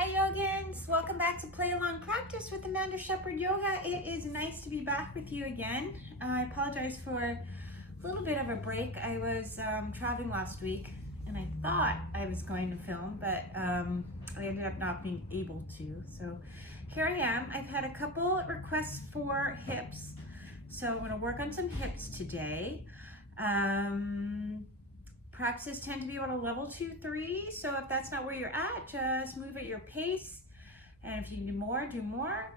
Hi yogins, welcome back to Play Along Practice with Amanda Shepherd Yoga. It is nice to be back with you again. I apologize for a little bit of a break. I was traveling last week and I thought I was going to film, but I ended up not being able to. So here I am. I've had a couple requests for hips, so I'm going to work on some hips today. Practices tend to be about a level 2, 3. So if that's not where you're at, just move at your pace. And if you do more, do more.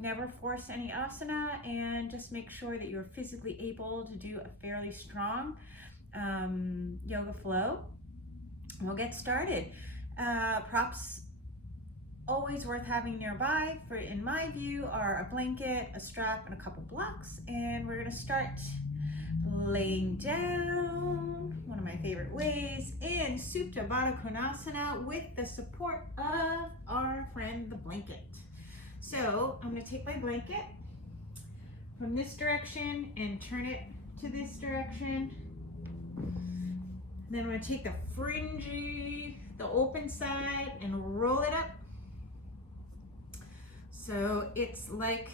Never force any asana, and just make sure that you're physically able to do a fairly strong yoga flow. We'll get started. Props always worth having nearby, for in my view, are a blanket, a strap, and a couple blocks. And we're gonna start laying down, one of my favorite ways, in Supta Baddha Konasana with the support of our friend the blanket. So I'm going to take my blanket from this direction and turn it to this direction. Then I'm going to take the fringy, the open side, and roll it up. So it's like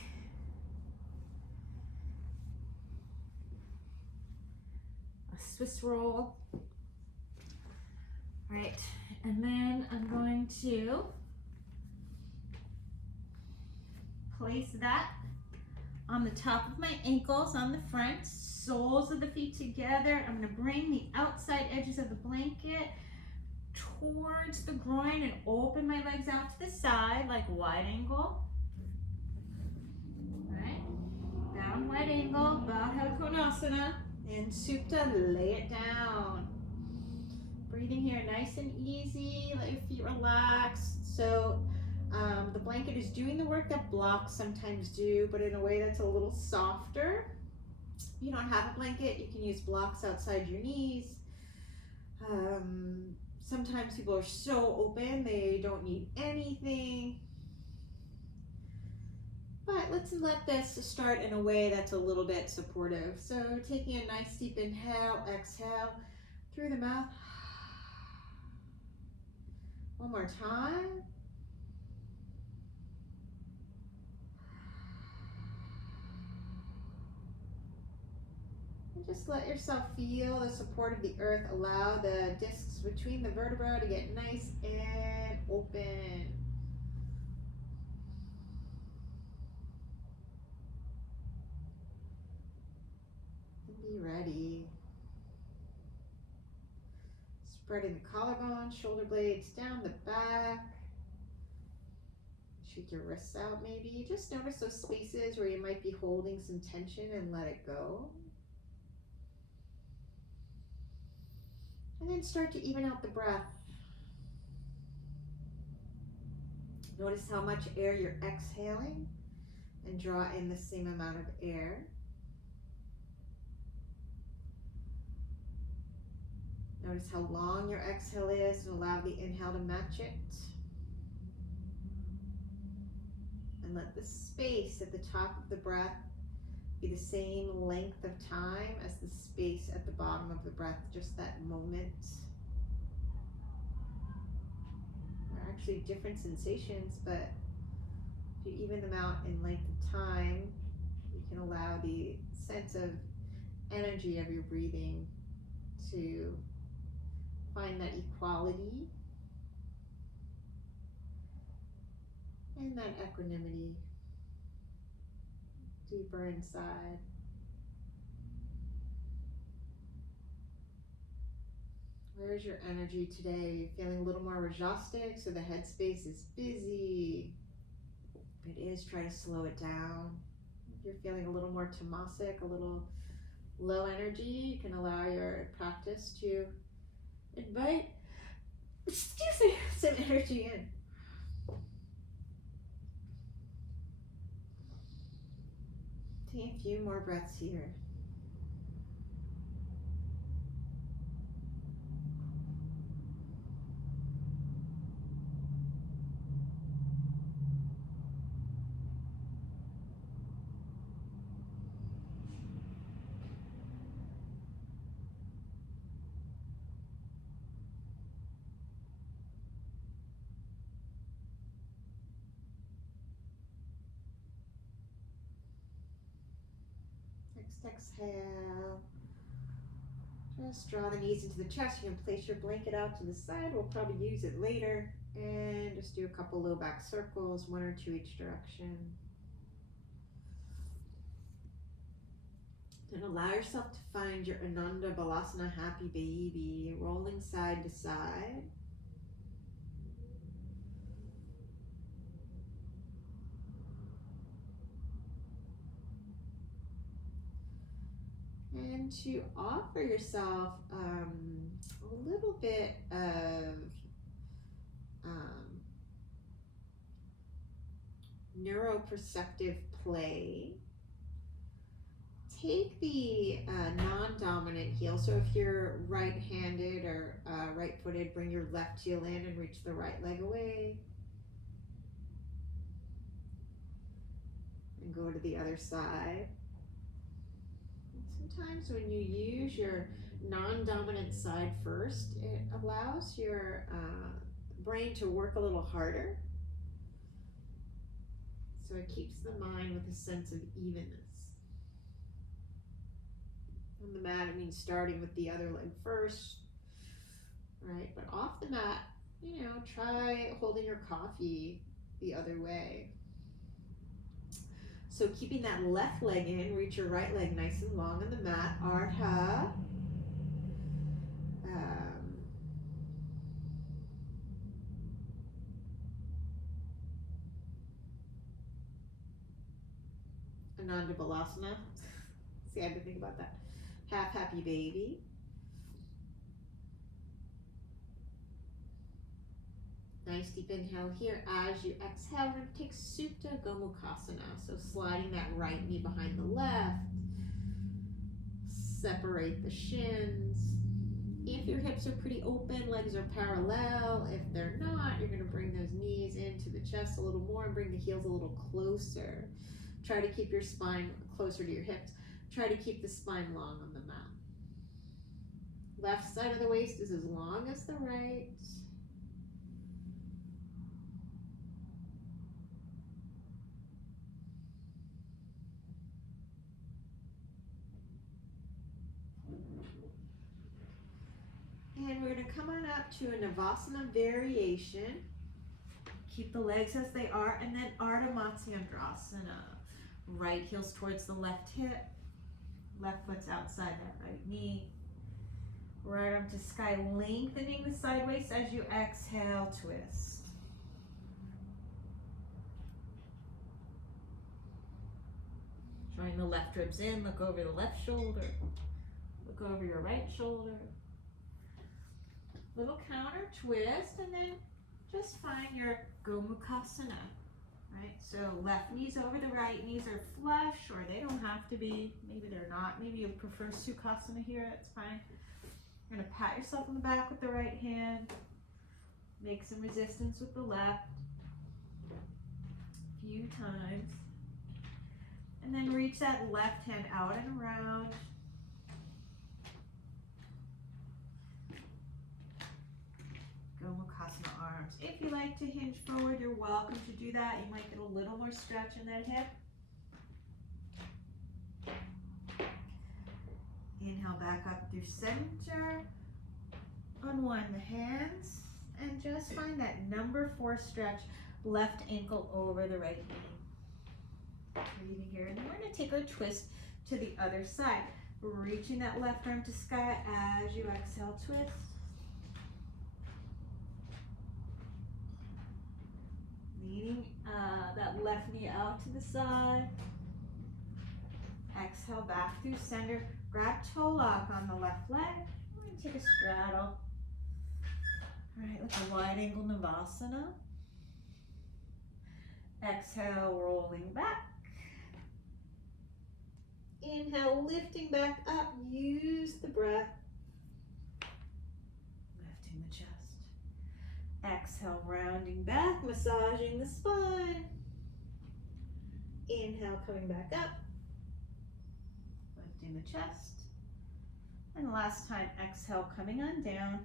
Swiss roll. All right, and then I'm going to place that on the top of my ankles on the front, soles of the feet together. I'm going to bring the outside edges of the blanket towards the groin and open my legs out to the side like wide angle. All right, down wide angle, Baddha Konasana. In Supta, lay it down. Breathing here nice and easy, let your feet relax. So the blanket is doing the work that blocks sometimes do, but in a way that's a little softer. If you don't have a blanket, you can use blocks outside your knees. Sometimes people are so open, they don't need anything. But let's let this start in a way that's a little bit supportive. So taking a nice deep inhale, exhale through the mouth. One more time. And just let yourself feel the support of the earth. Allow the discs between the vertebrae to get nice and open. Be ready. Spreading the collarbone, shoulder blades down the back. Shake your wrists out maybe. Just notice those spaces where you might be holding some tension and let it go. And then start to even out the breath. Notice how much air you're exhaling and draw in the same amount of air. Notice how long your exhale is and allow the inhale to match it. And let the space at the top of the breath be the same length of time as the space at the bottom of the breath, just that moment. They're actually different sensations, but if you even them out in length of time, you can allow the sense of energy of your breathing to find that equality and that equanimity deeper inside. Where's your energy today? Are you feeling a little more rajastic, so the headspace is busy? If it is, try to slow it down. If you're feeling a little more tamasic, a little low energy, you can allow your practice to invite, some energy in. Take a few more breaths here. Next exhale. Just draw the knees into the chest. You can place your blanket out to the side. We'll probably use it later. And just do a couple low back circles, 1 or 2 each direction. And allow yourself to find your Ananda Balasana happy baby, rolling side to side. And to offer yourself a little bit of neuroperceptive play. Take the non-dominant heel. So if you're right-handed or right-footed, bring your left heel in and reach the right leg away. And go to the other side. Sometimes when you use your non-dominant side first, it allows your brain to work a little harder. So it keeps the mind with a sense of evenness. On the mat, it means starting with the other leg first, right? But off the mat, you know, try holding your coffee the other way. So keeping that left leg in, reach your right leg nice and long on the mat. Ardha. Ananda Balasana. See, I had to think about that. Half happy baby. Nice deep inhale here. As you exhale, we're going to take Supta Gomukhasana. So sliding that right knee behind the left. Separate the shins. If your hips are pretty open, legs are parallel. If they're not, you're going to bring those knees into the chest a little more and bring the heels a little closer. Try to keep your spine closer to your hips. Try to keep the spine long on the mat. Left side of the waist is as long as the right. And we're going to come on up to a Navasana variation. Keep the legs as they are, and then Ardha Matsyendrasana. Right heel's towards the left hip. Left foot's outside that right knee. Right arm to sky, lengthening the side waist as you exhale, twist. Drawing the left ribs in, look over the left shoulder. Look over your right shoulder. Little counter twist, and then just find your Gomukhasana. Right, so left knees over the right, knees are flush, or they don't have to be. Maybe they're not. Maybe you prefer Sukhasana here, that's fine. You're gonna pat yourself on the back with the right hand. Make some resistance with the left. A few times. And then reach that left hand out and around. Gomukhasana arms. If you like to hinge forward, you're welcome to do that. You might get a little more stretch in that hip. Inhale back up through center. Unwind the hands and just find that number 4 stretch, left ankle over the right knee. Breathing here, and then we're going to take a twist to the other side. Reaching that left arm to sky as you exhale, twist. Leaning that left knee out to the side. Exhale back through center. Grab toe lock on the left leg. We're going to take a straddle. All right, like a wide angle Navasana. Exhale, rolling back. Inhale, lifting back up. Use the breath. Lifting the chest. Exhale, rounding back, massaging the spine. Inhale, coming back up. Lifting the chest. And last time, exhale, coming on down.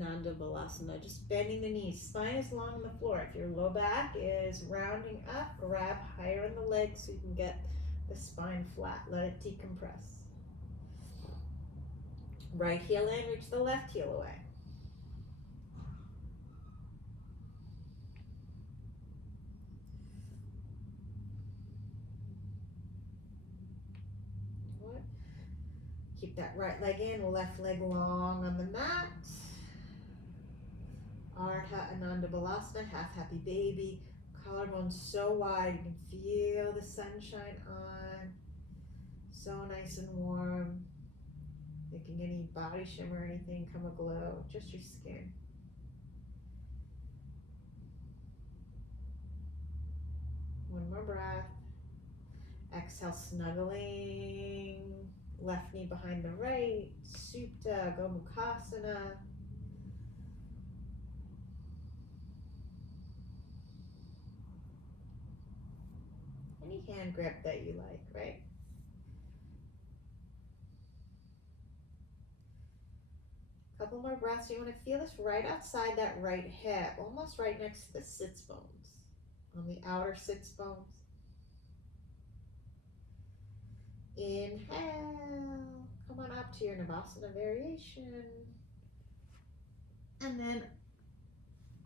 Ananda Balasana, just bending the knees. Spine is long on the floor. If your low back is rounding up, grab higher in the legs so you can get the spine flat. Let it decompress. Right heel in, reach the left heel away. Keep that right leg in, left leg long on the mat. Ardha Ananda Balasana, half happy baby. Collarbone so wide, you can feel the sunshine on. So nice and warm. Making any body shimmer or anything come aglow, just your skin. One more breath. Exhale, snuggling. Left knee behind the right. Supta, Gomukhasana. Any hand grip that you like, right? Couple more breaths. You want to feel this right outside that right hip, almost right next to the sits bones, on the outer sits bones. Inhale. Come on up to your Navasana variation. And then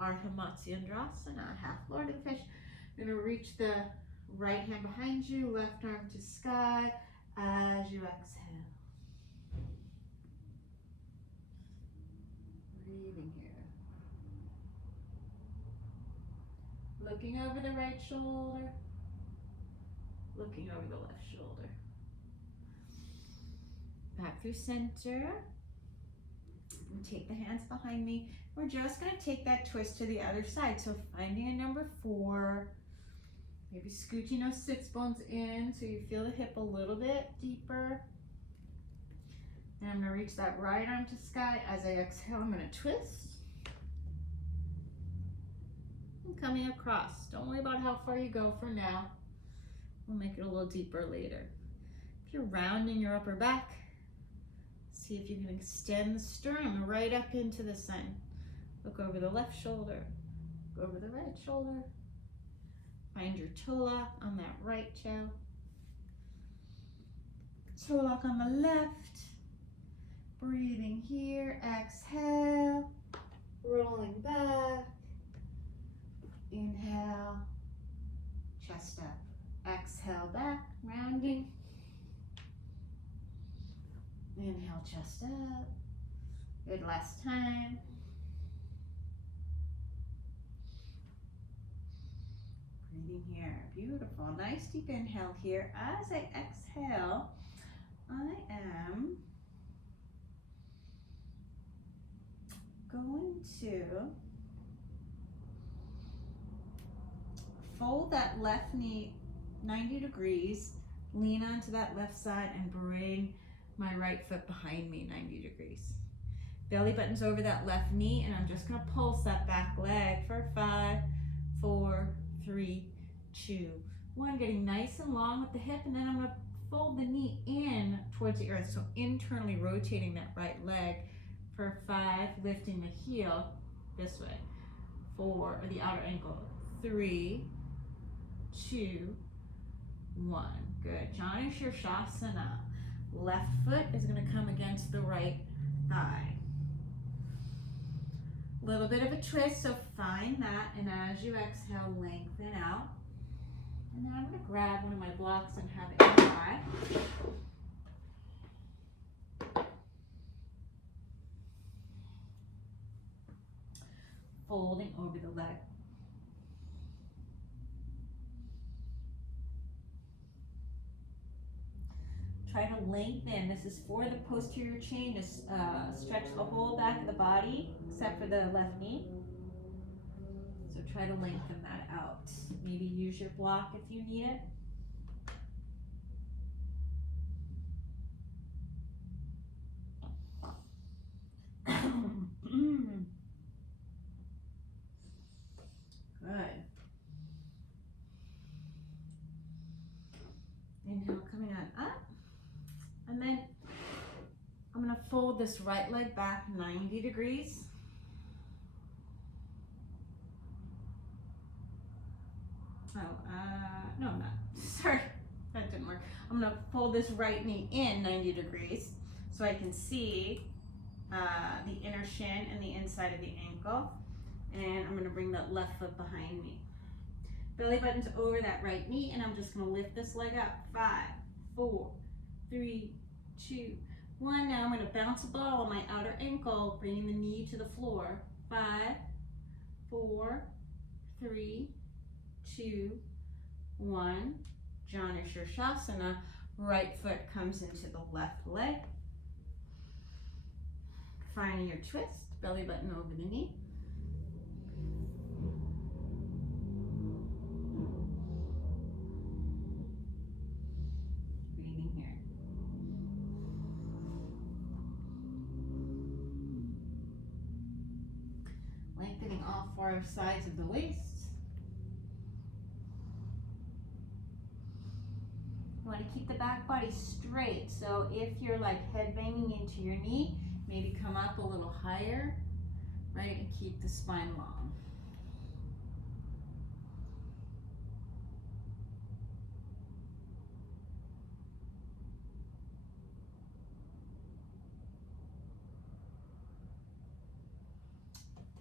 Ardha Matsyendrasana, half lord of the fish. You're going to reach the right hand behind you, left arm to sky as you exhale. Breathing here. Looking over the right shoulder, looking over the left shoulder. Back through center. And take the hands behind me. We're just going to take that twist to the other side. So finding a number 4. Maybe scooching those sits bones in so you feel the hip a little bit deeper. And I'm going to reach that right arm to sky. As I exhale, I'm going to twist. And coming across. Don't worry about how far you go for now. We'll make it a little deeper later. If you're rounding your upper back, see if you can extend the sternum right up into the sun. Look over the left shoulder, go over the right shoulder. Find your toe lock on that right toe. Toe lock on the left. Breathing here, exhale, rolling back. Inhale, chest up. Exhale back, rounding. Inhale, chest up. Good, last time. Breathing here, beautiful. Nice deep inhale here. As I exhale, I am going to fold that left knee 90 degrees, lean onto that left side and bring my right foot behind me 90 degrees. Belly button's over that left knee and I'm just gonna pulse that back leg for 5, 4, 3, 2, 1. Getting nice and long with the hip, and then I'm gonna fold the knee in towards the earth. So internally rotating that right leg for 5, lifting the heel this way. 4, or the outer ankle. 3, 2, 1. Good. Janu Shirshasana. Left foot is going to come against the right thigh. Little bit of a twist, so find that, and as you exhale, lengthen out. And then I'm going to grab one of my blocks and have it high. Folding over the leg. Try to lengthen. This is for the posterior chain to stretch the whole back of the body, except for the left knee. So try to lengthen that out. Maybe use your block if you need it. Good. Inhale, coming on up. And then I'm going to fold this right leg back 90 degrees. no, I'm not. Sorry, that didn't work. I'm gonna fold this right knee in 90 degrees so I can see the inner shin and the inside of the ankle. And I'm gonna bring that left foot behind me. Belly button's over that right knee, and I'm just gonna lift this leg up. 5, 4, 3, 2, 1. Now I'm gonna bounce a ball on my outer ankle, bringing the knee to the floor. 5, 4, 3, 2, 1. Janu Shirshasana. Right foot comes into the left leg. Finding your twist, belly button over the knee. Breathing here. Lengthening all 4 sides of the waist. You want to keep the back body straight. So if you're like head banging into your knee, maybe come up a little higher, right? And keep the spine long.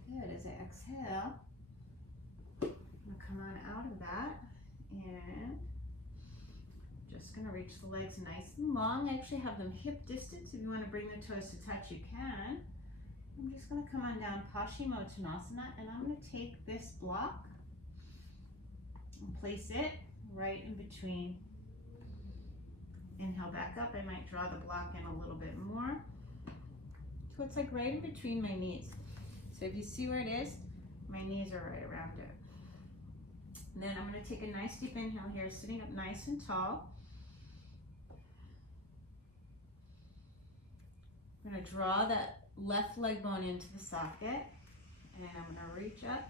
Good. As I exhale, I'm going to come on out of that and just going to reach the legs nice and long. Actually have them hip distance. If you want to bring the toes to touch, you can. I'm just going to come on down Paschimottanasana, and I'm going to take this block and place it right in between. Inhale back up. I might draw the block in a little bit more. So it's like right in between my knees. So if you see where it is, my knees are right around it. And then I'm going to take a nice deep inhale here, sitting up nice and tall. I'm going to draw that left leg bone into the socket, and I'm going to reach up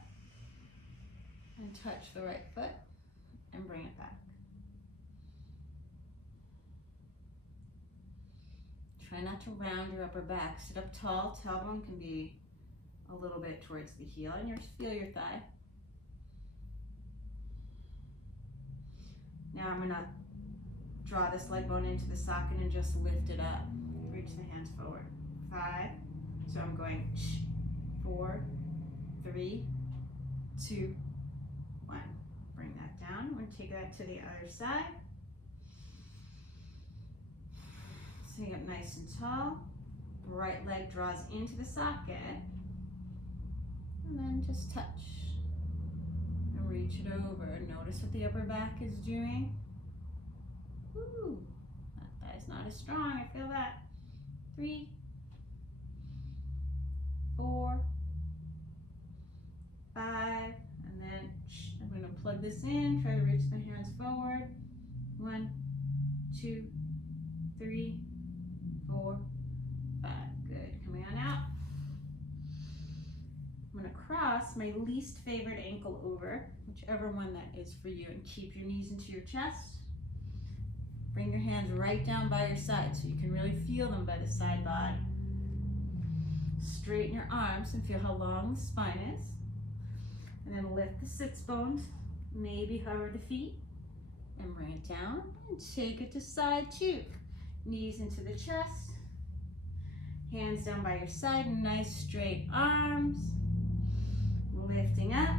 and touch the right foot and bring it back. Try not to round your upper back. Sit up tall. Tailbone can be a little bit towards the heel, and just feel your thigh. Now I'm going to draw this leg bone into the socket and just lift it up. Reach the hands forward. 5. So I'm going 4, 3, 2, 1. Bring that down. I'm going to take that to the other side. Sitting up nice and tall. Right leg draws into the socket. And then just touch. And reach it over. Notice what the upper back is doing. Woo! That thigh's not as strong. I feel that. 3, 4, 5, and then I'm going to plug this in. Try to reach the hands forward. 1, 2, 3, 4, 5. Good. Coming on out. I'm going to cross my least favorite ankle over, whichever one that is for you, and keep your knees into your chest. Bring your hands right down by your side so you can really feel them by the side body. Straighten your arms and feel how long the spine is. And then lift the sits bones, maybe hover the feet, and bring it down. And take it to side 2. Knees into the chest, hands down by your side, nice straight arms. Lifting up,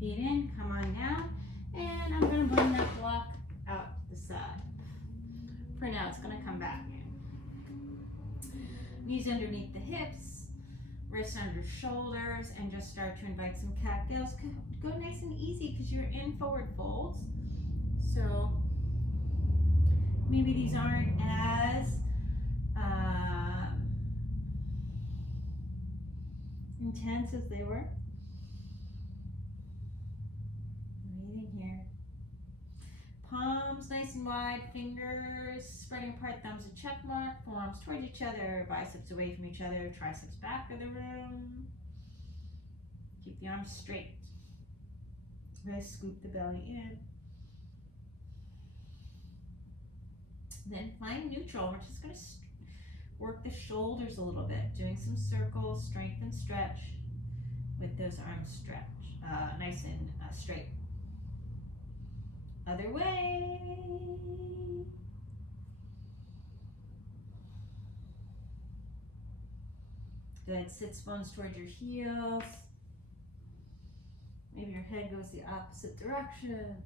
feet in, come on down. And I'm going to bring that block out to the side. For now, it's going to come back in. Knees underneath the hips, wrists under shoulders, and just start to invite some cattails. Go nice and easy because you're in forward folds. So maybe these aren't as intense as they were. Breathing here. Palms nice and wide, fingers spreading apart, thumbs a check mark, forearms towards each other, biceps away from each other, triceps back of the room. Keep the arms straight. Really scoop the belly in. Then find neutral. We're just going to work the shoulders a little bit, doing some circles, strength and stretch with those arms stretched. nice and straight. Other way. Good. Sit bones towards your heels. Maybe your head goes the opposite direction.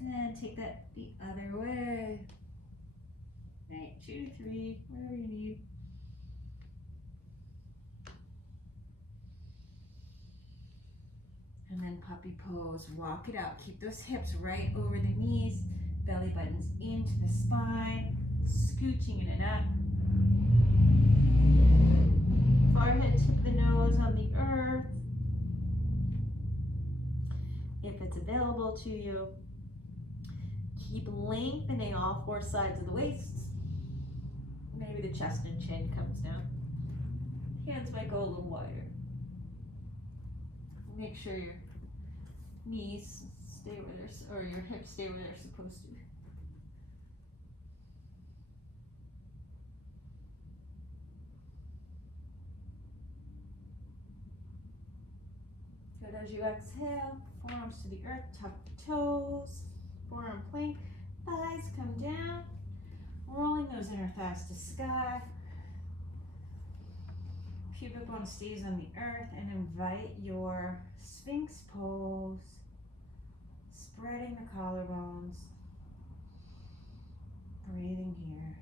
And take that the other way. Right, 2 to 3, whatever you need. And then puppy pose, walk it out. Keep those hips right over the knees, belly buttons into the spine, scooching in and up. Forehead, tip of the nose on the earth. If it's available to you, keep lengthening all 4 sides of the waist. Maybe the chest and chin comes down. Hands might go a little wider. Make sure your knees stay where they're, or your hips stay where they're supposed to. Good. As you exhale, forearms to the earth, tuck the toes, forearm plank, thighs come down, rolling those inner thighs to sky. Pubic bone stays on the earth, and invite your Sphinx pose, spreading the collarbones, breathing here.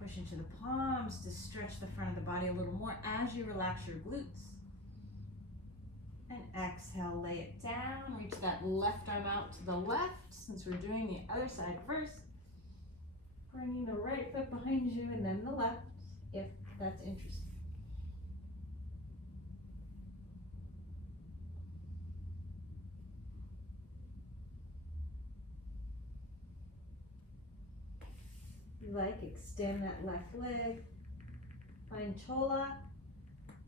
Push into the palms to stretch the front of the body a little more as you relax your glutes. And exhale, lay it down, reach that left arm out to the left, since we're doing the other side first. Bringing the right foot behind you and then the left, if that's interesting. If you like, extend that left leg. Find chola.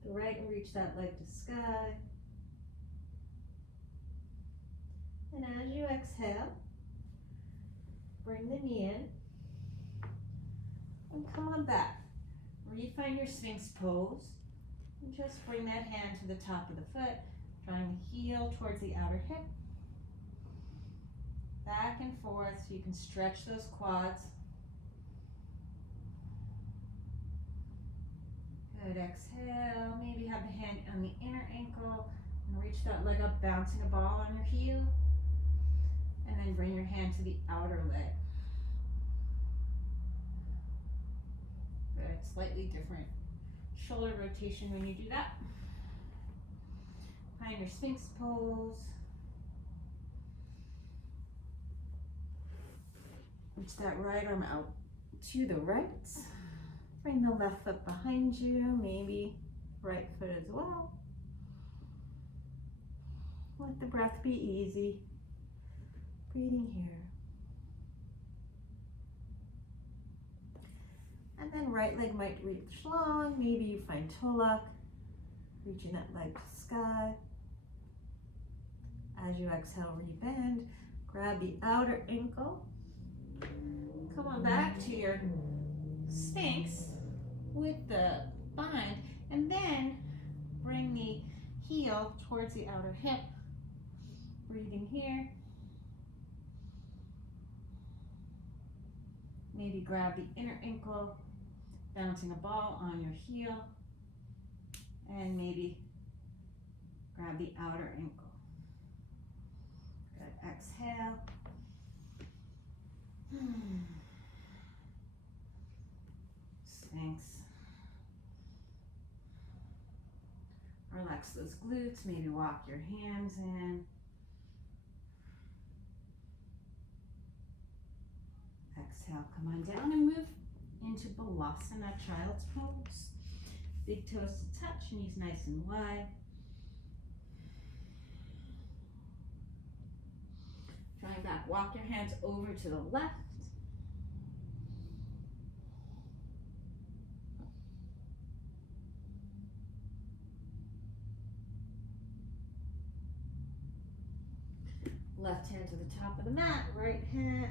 The right and reach that leg to sky. And as you exhale, bring the knee in and come on back. Refine your Sphinx pose and just bring that hand to the top of the foot, drawing the heel towards the outer hip. Back and forth so you can stretch those quads. Good, exhale. Maybe have the hand on the inner ankle and reach that leg up, bouncing a ball on your heel. And then bring your hand to the outer leg. Good, slightly different shoulder rotation when you do that. Find your Sphinx pose. Reach that right arm out to the right. Bring the left foot behind you, maybe right foot as well. Let the breath be easy. Breathing here. And then right leg might reach long. Maybe you find toe lock, reaching that leg to sky. As you exhale, rebend. Grab the outer ankle. Come on back to your Sphinx with the bind, and then bring the heel towards the outer hip. Breathing here. Maybe grab the inner ankle, bouncing a ball on your heel, and maybe grab the outer ankle. Good, exhale. Sphinx. Relax those glutes, maybe walk your hands in. Exhale, come on down and move into Balasana, child's pose. Big toes to touch, knees nice and wide. Drawing back, walk your hands over to the left. Left hand to the top of the mat, right hand,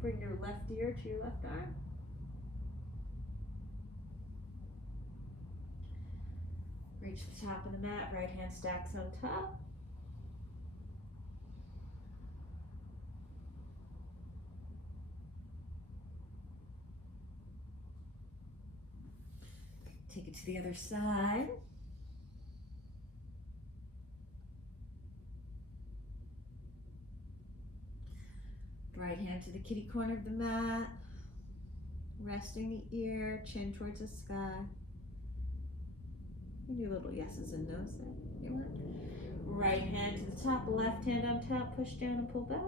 bring your left ear to your left arm. Reach the top of the mat, right hand stacks on top. Take it to the other side. Right hand to the kitty corner of the mat. Resting the ear, chin towards the sky. You do little yeses and nos there. You want? Right hand to the top, left hand on top, push down and pull back.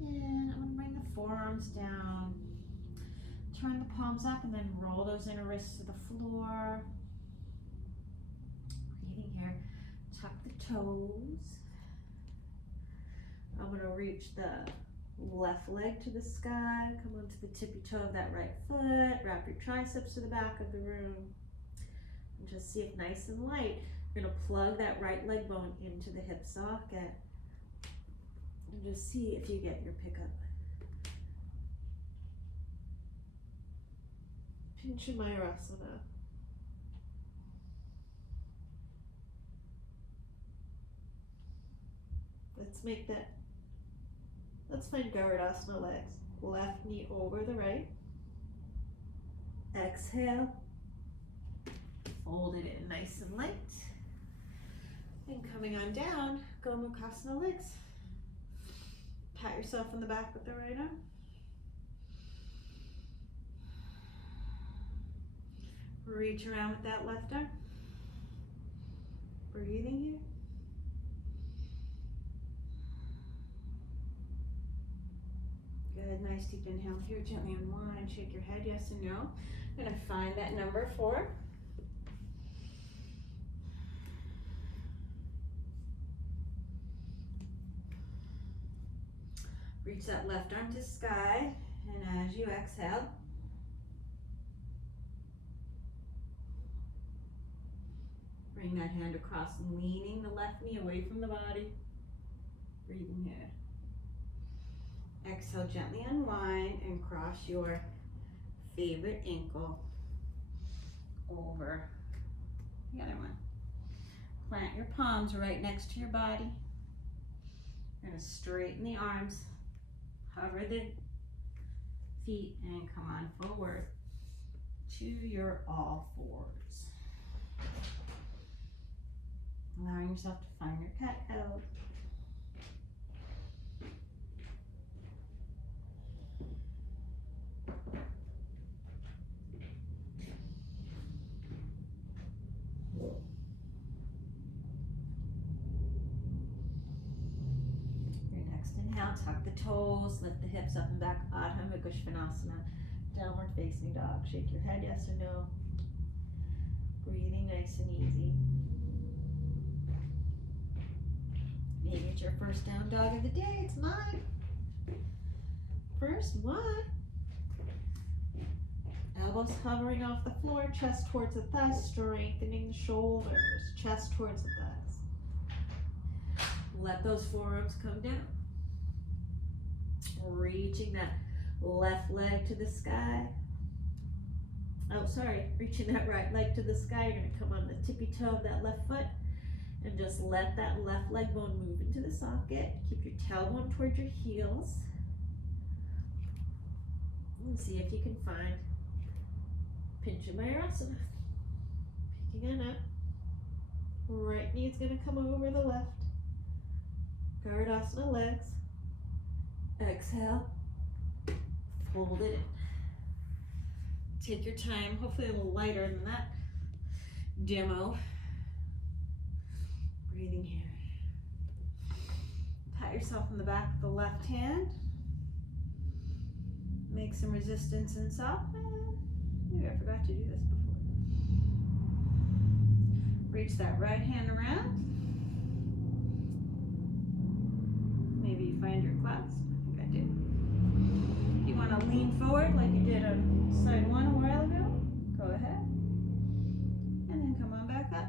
And I'm going to bring the forearms down. Turn the palms up and then roll those inner wrists to the floor. Breathing here. Tuck the toes. I'm going to reach the left leg to the sky. Come onto the tippy toe of that right foot. Wrap your triceps to the back of the room. And just see if nice and light. You're going to plug that right leg bone into the hip socket. And just see if you get your pickup. Pranayama. Let's make that. Let's find Garudasana legs. Left knee over the right. Exhale. Fold it in nice and light. And coming on down, Gomukhasana legs. Pat yourself on the back with the right arm. Reach around with that left arm. Breathing here. Good, nice deep inhale here. Gently unwind, shake your head, yes and no. I'm gonna find that number 4. Reach that left arm to sky, and as you exhale, bring that hand across, leaning the left knee away from the body. Breathing here. Exhale, gently unwind and cross your favorite ankle over the other one. Plant your palms right next to your body. You're going to straighten the arms, hover the feet, and come on forward to your all fours. Allowing yourself to find your cat-cow. Your next inhale, tuck the toes, lift the hips up and back, Adho Mukha Svanasana, downward facing dog. Shake your head, yes or no. Breathing nice and easy. Maybe it's your first down dog of the day. It's mine. First one. Elbows hovering off the floor, chest towards the thighs, strengthening the shoulders, chest towards the thighs. Let those forearms come down. Reaching that left leg to the sky. Oh, sorry, reaching that right leg to the sky. You're going to come on the tippy toe of that left foot and just let that left leg bone move into the socket. Keep your tailbone towards your heels. And see if you can find Pranayama. Picking it up. Right knee's going to come over the left. Garudasana legs. Exhale. Fold it in. Take your time, hopefully a little lighter than that demo. Breathing here. Pat yourself on the back with the left hand. Make some resistance and soften. Maybe I forgot to do this before. Reach that right hand around. Maybe you find your clasp. I think I did. If you want to lean forward like you did on side one a while ago, go ahead. And then come on back up.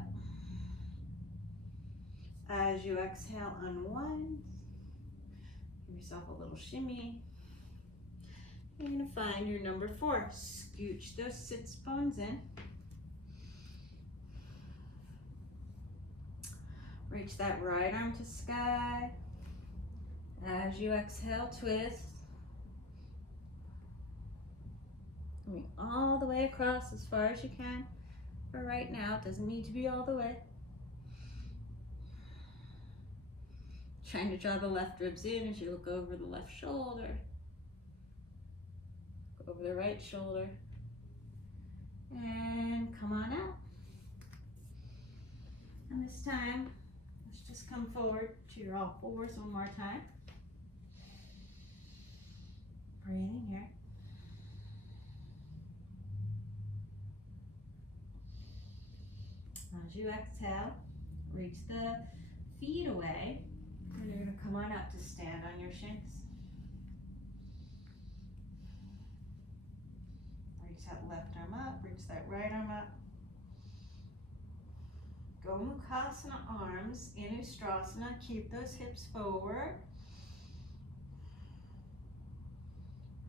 As you exhale, unwind. Give yourself a little shimmy. You're going to find your number 4. Scooch those sits bones in. Reach that right arm to sky. As you exhale, twist. Coming all the way across as far as you can. For right now, it doesn't need to be all the way. Trying to draw the left ribs in as you look over the left shoulder. Go over the right shoulder. And come on out. And this time, let's just come forward to your all fours one more time. Breathing here. As you exhale, reach the feet away, and you're going to come on up to stand on your shins. Reach that left arm up, reach that right arm up. Gomukhasana arms in Ustrasana, keep those hips forward.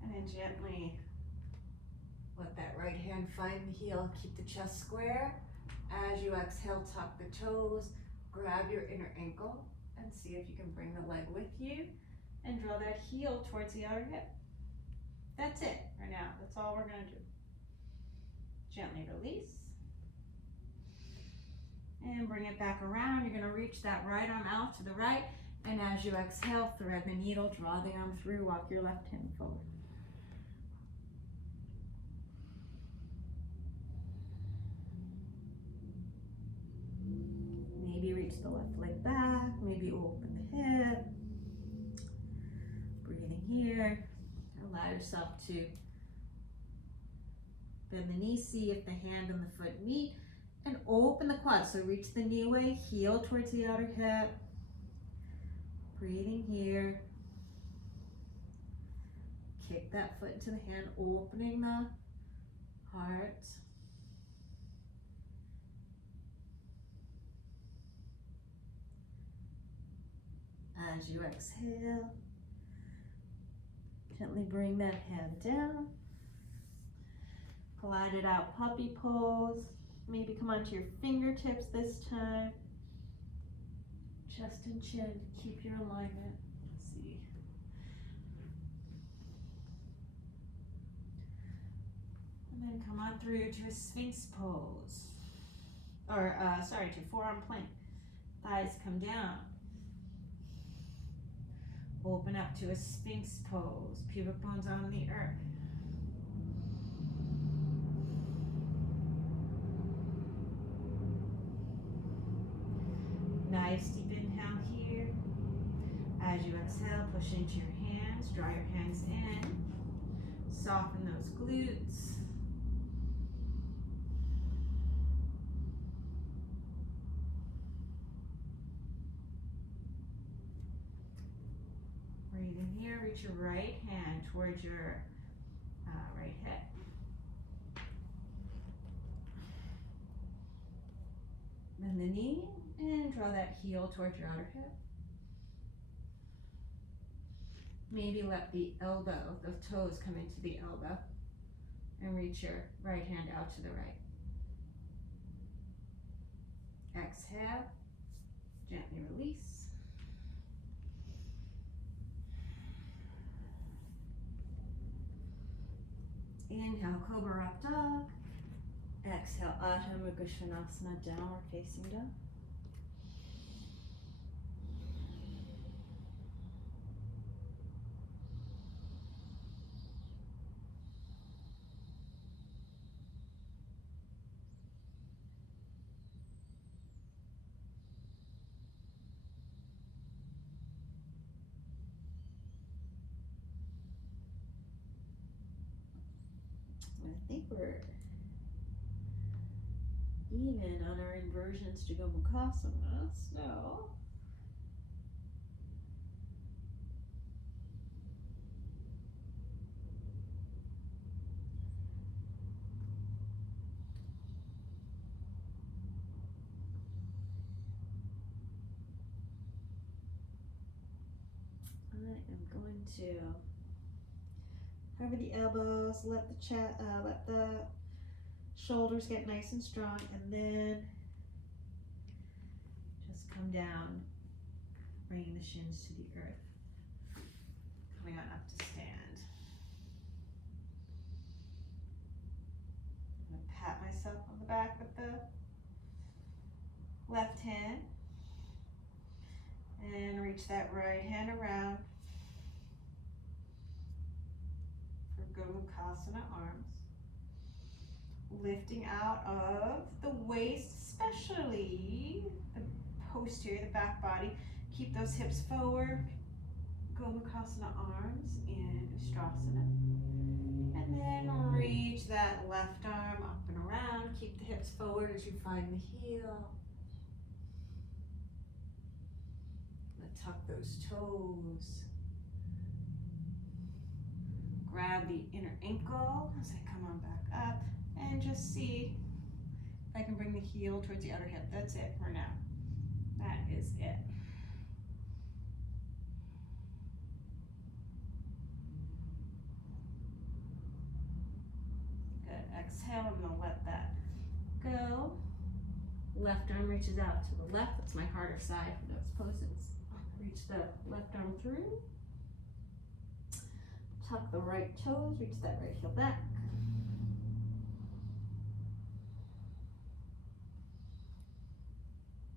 And then gently let that right hand find the heel, keep the chest square. As you exhale, tuck the toes, grab your inner ankle, and see if you can bring the leg with you, and draw that heel towards the outer hip. That's it for now. That's all we're going to do. Gently release. And bring it back around. You're going to reach that right arm out to the right, and as you exhale, thread the needle, draw the arm through, walk your left hand forward. Maybe reach the left leg back, maybe open the hip. Breathing here. Allow yourself to bend the knee, see if the hand and the foot meet, and open the quad. So reach the knee away, heel towards the outer hip. Breathing here. Kick that foot into the hand, opening the heart. As you exhale, gently bring that hand down. Glide it out, puppy pose. Maybe come onto your fingertips this time. Chest and chin, keep your alignment. Let's see. And then come on through to a Sphinx pose. Or, to forearm plank. Thighs come down. Open up to a Sphinx pose. Pubic bones on the earth. Nice deep inhale here. As you exhale, push into your hands. Draw your hands in. Soften those glutes. Breathe in here, reach your right hand towards your right hip. Bend the knee and draw that heel towards your outer hip. Maybe let the elbow, the toes come into the elbow, and reach your right hand out to the right. Exhale, gently release. Inhale, Cobra Up Dog. Exhale, Adho Mukha Svanasana, downward facing dog. I think we're even on our inversions to Gomukhasana, so I am going to cover the elbows, let the chest, let the shoulders get nice and strong, and then just come down, bringing the shins to the earth, coming on up to stand. I'm going to pat myself on the back with the left hand and reach that right hand around for Gomukhasana arms. Lifting out of the waist, especially the posterior, the back body. Keep those hips forward. Gomukhasana arms in Ustrasana. And then reach that left arm up and around. Keep the hips forward as you find the heel. Tuck those toes. Grab the inner ankle as I come on back up, and just see if I can bring the heel towards the outer hip. That's it for now. That is it. Good. Exhale. I'm going to let that go. Left arm reaches out to the left. That's my harder side for those poses. Reach the left arm through. Tuck the right toes, reach that right heel back.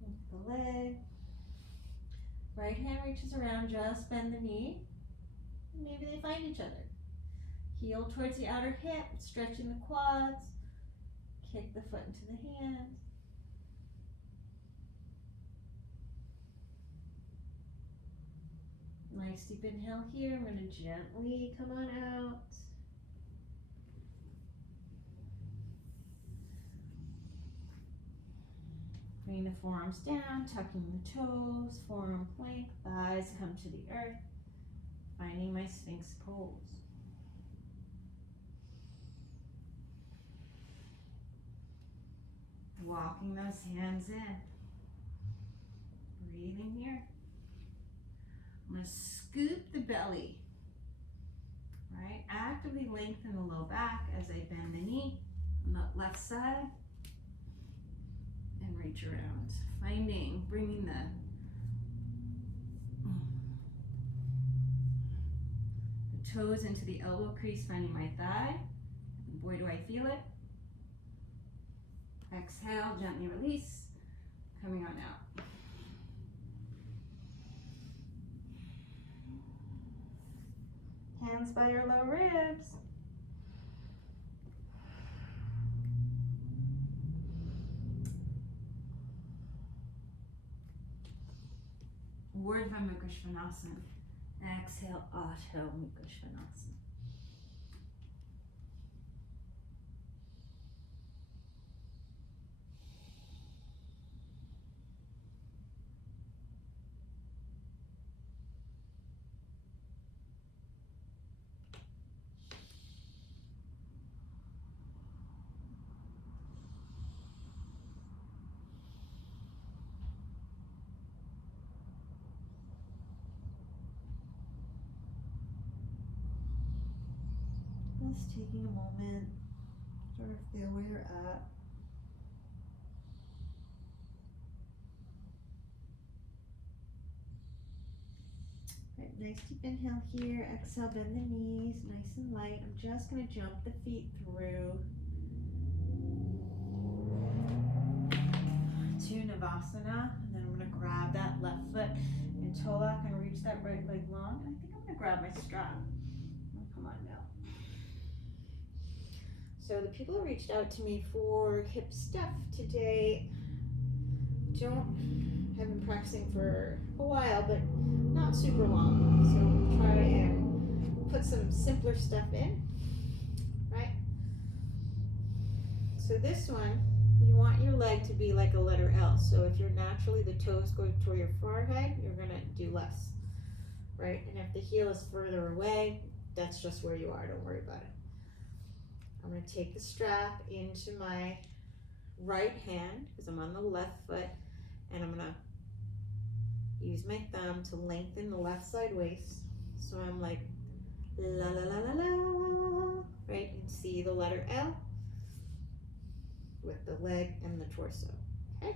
Lift the leg. Right hand reaches around, just bend the knee. Maybe they find each other. Heel towards the outer hip, stretching the quads. Kick the foot into the hand. Nice deep inhale here. I'm going to gently come on out. Bring the forearms down, tucking the toes, forearm plank, thighs come to the earth. Finding my Sphinx pose. Walking those hands in. Breathing here. I'm going to scoop the belly, right? Actively lengthen the low back as I bend the knee on the left side and reach around. Bringing the toes into the elbow crease, finding my thigh. And boy, do I feel it. Exhale, gently release, coming on out. Hands by your low ribs. Urdhva Mukha Svanasana. Exhale, Adho Mukha Svanasana. Just taking a moment, sort of feel where you're at. Right, nice deep inhale here. Exhale, bend the knees, nice and light. I'm just going to jump the feet through to Navasana, and then I'm going to grab that left foot in toe lock and reach that right leg long. And I think I'm going to grab my strap. Come on now. So the people who reached out to me for hip stuff today have been practicing for a while, but not super long. So I'm gonna try and put some simpler stuff in, right? So this one, you want your leg to be like a letter L. So if you're naturally the toes go toward your forehead, you're gonna do less, right? And if the heel is further away, that's just where you are, don't worry about it. I'm going to take the strap into my right hand because I'm on the left foot, and I'm going to use my thumb to lengthen the left side waist. So I'm like la la la la la, right? And see the letter L with the leg and the torso. Okay.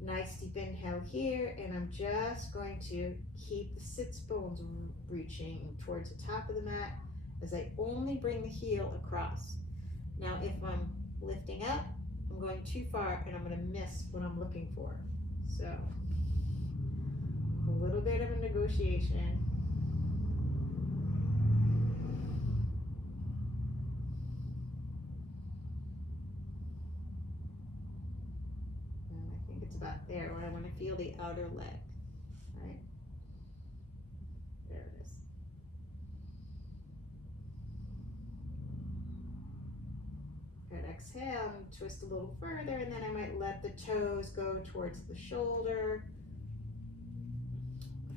Nice deep inhale here, and I'm just going to keep the sits bones reaching towards the top of the mat as I only bring the heel across. Now, if I'm lifting up, I'm going too far and I'm going to miss what I'm looking for. So, a little bit of a negotiation. And I think it's about there where I want to feel the outer leg, right? There it is. Good, exhale, twist a little further, and then I might let the toes go towards the shoulder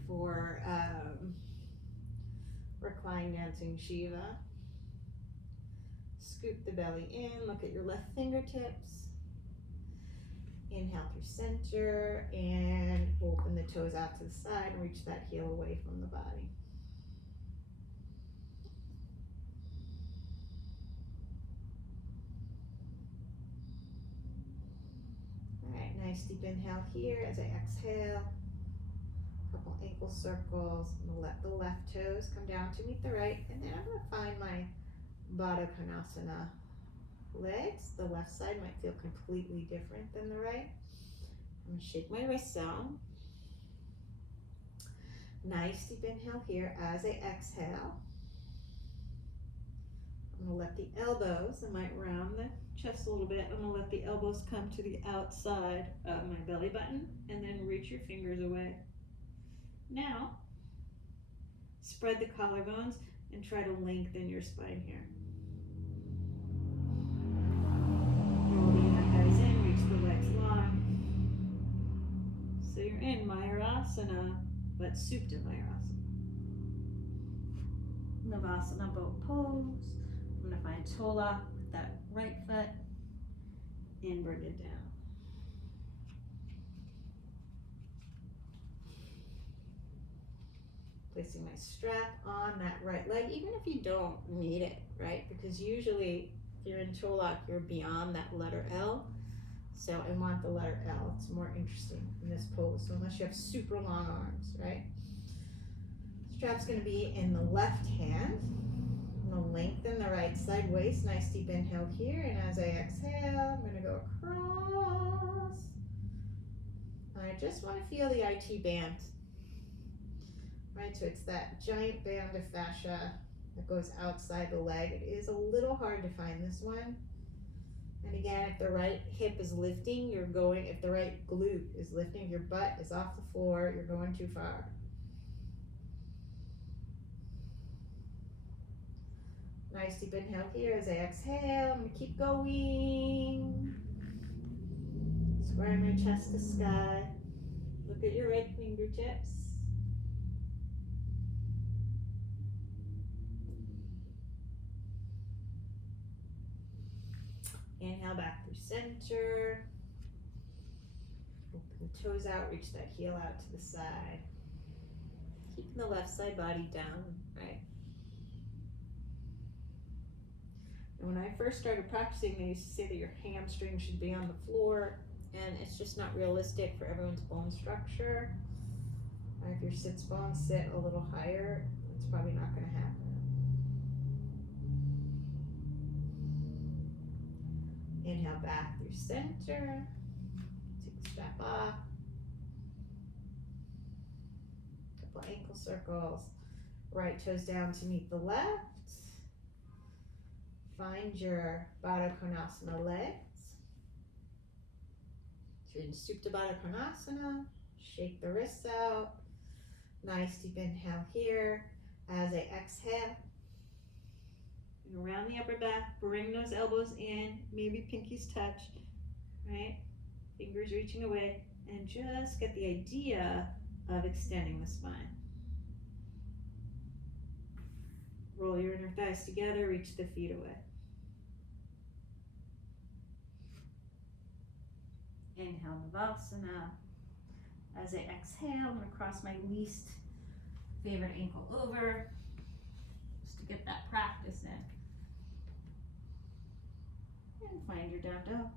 for recline dancing Shiva. Scoop the belly in, look at your left fingertips. Inhale through center and open the toes out to the side and reach that heel away from the body. All right, nice deep inhale here as I exhale. Couple ankle circles. I'm gonna let the left toes come down to meet the right, and then I'm gonna find my Baddha Konasana legs. The left side might feel completely different than the right. I'm gonna shake my wrists out. Nice deep inhale here as I exhale. I'm gonna let the elbows, I might round the chest a little bit. I'm gonna let the elbows come to the outside of my belly button and then reach your fingers away. Now, spread the collarbones and try to lengthen your spine here. Roll the inner thighs in, reach the legs long. So you're in Mayurasana, but Supta Mayurasana. Navasana boat pose. I'm gonna find Tola with that right foot and bring it down. Placing my strap on that right leg, even if you don't need it, right? Because usually if you're in Cholak, you're beyond that letter L. So I want the letter L. It's more interesting in this pose. So unless you have super long arms, right? Strap's gonna be in the left hand. I'm gonna lengthen the right side waist. Nice deep inhale here. And as I exhale, I'm gonna go across. I just wanna feel the IT band. Right, so it's that giant band of fascia that goes outside the leg. It is a little hard to find this one. And again, if the right hip is lifting, you're going, if the right glute is lifting, your butt is off the floor, you're going too far. Nice deep inhale here as I exhale. I'm gonna keep going. Square my chest to sky. Look at your right fingertips. Inhale back through center. Open the toes out, reach that heel out to the side. Keeping the left side body down, right? And when I first started practicing, they used to say that your hamstring should be on the floor, and it's just not realistic for everyone's bone structure. If your sits bones sit a little higher, it's probably not going to happen. Inhale back through center. Take the strap off. Couple ankle circles. Right toes down to meet the left. Find your Baddha Konasana legs. So you're in Supta Baddha Konasana. Shake the wrists out. Nice deep inhale here. As I exhale, around the upper back, bring those elbows in, maybe pinkies touch, right? Fingers reaching away, and just get the idea of extending the spine. Roll your inner thighs together, reach the feet away. Inhale, Navasana. As I exhale, I'm gonna cross my least favorite ankle over, just to get that practice in. And find your down dog.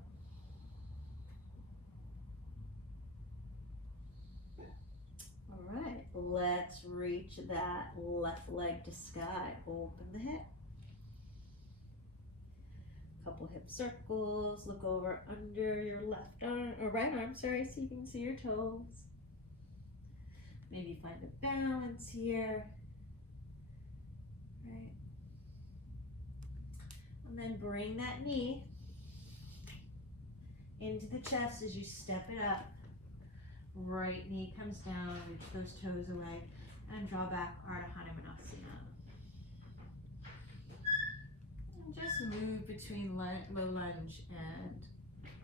All right, let's reach that left leg to sky. Open the hip. Couple hip circles. Look over under your left arm, or right arm, sorry, so you can see your toes. Maybe find a balance here. Right. And then bring that knee into the chest as you step it up. Right knee comes down, reach those toes away, and draw back Ardha Hanumanasana. And just move between low lunge and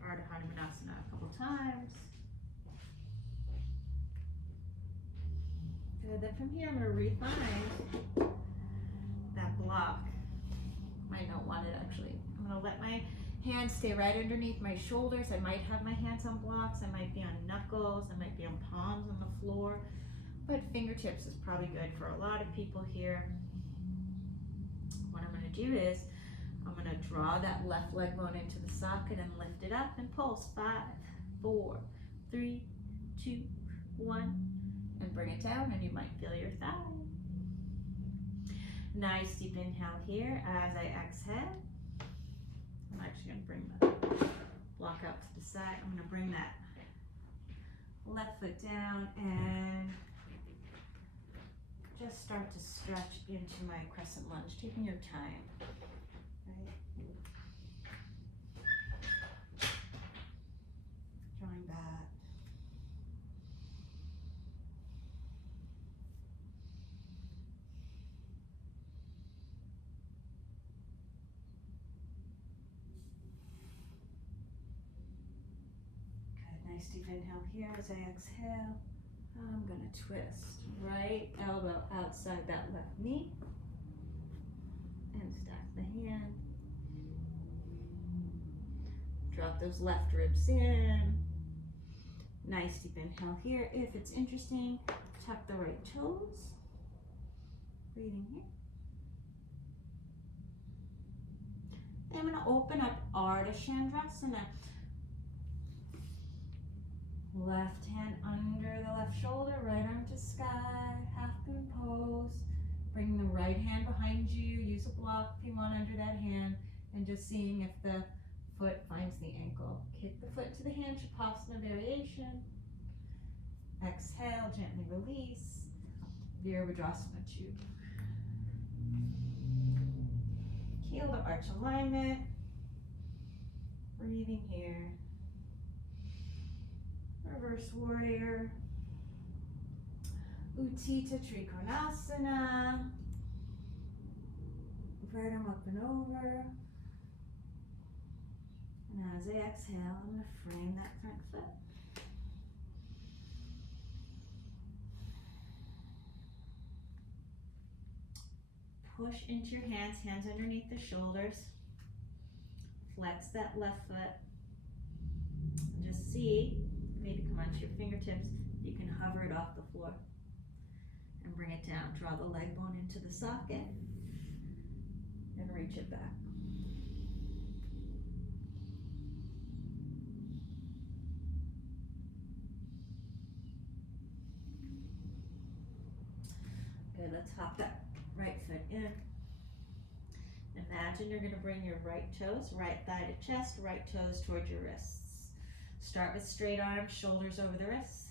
Ardha Hanumanasana a couple times. Good, then from here I'm going to refine that block. Might not want it actually. I'm going to let my hands stay right underneath my shoulders. I might have my hands on blocks. I might be on knuckles. I might be on palms on the floor. But fingertips is probably good for a lot of people here. What I'm going to do is I'm going to draw that left leg bone into the socket and lift it up and pulse. 5, 4, 3, 2, 1. And bring it down, and you might feel your thigh. Nice deep inhale here as I exhale. I'm actually going to bring the block out to the side. I'm going to bring that left foot down and just start to stretch into my crescent lunge, taking your time. Right? Drawing back. Nice deep inhale here as I exhale. I'm going to twist right elbow outside that left knee and stack the hand. Drop those left ribs in. Nice deep inhale here. If it's interesting, tuck the right toes. Breathing here. And I'm going to open up Ardha Chandrasana. Left hand under the left shoulder, right arm to sky, half moon pose. Bring the right hand behind you, use a block if you want under that hand, and just seeing if the foot finds the ankle. Kick the foot to the hand, Shavasana variation. Exhale, gently release. Virabhadrasana 2. Heel to arch alignment. Breathing here. Reverse warrior, Utthita Trikonasana, vertem up and over, and as I exhale, I'm going to frame that front foot. Push into your hands, hands underneath the shoulders, flex that left foot, and just see. Maybe come onto your fingertips. You can hover it off the floor and bring it down. Draw the leg bone into the socket and reach it back. Good, let's hop that right foot in. Imagine you're going to bring your right toes, right thigh to chest, right toes towards your wrists. Start with straight arms, shoulders over the wrists.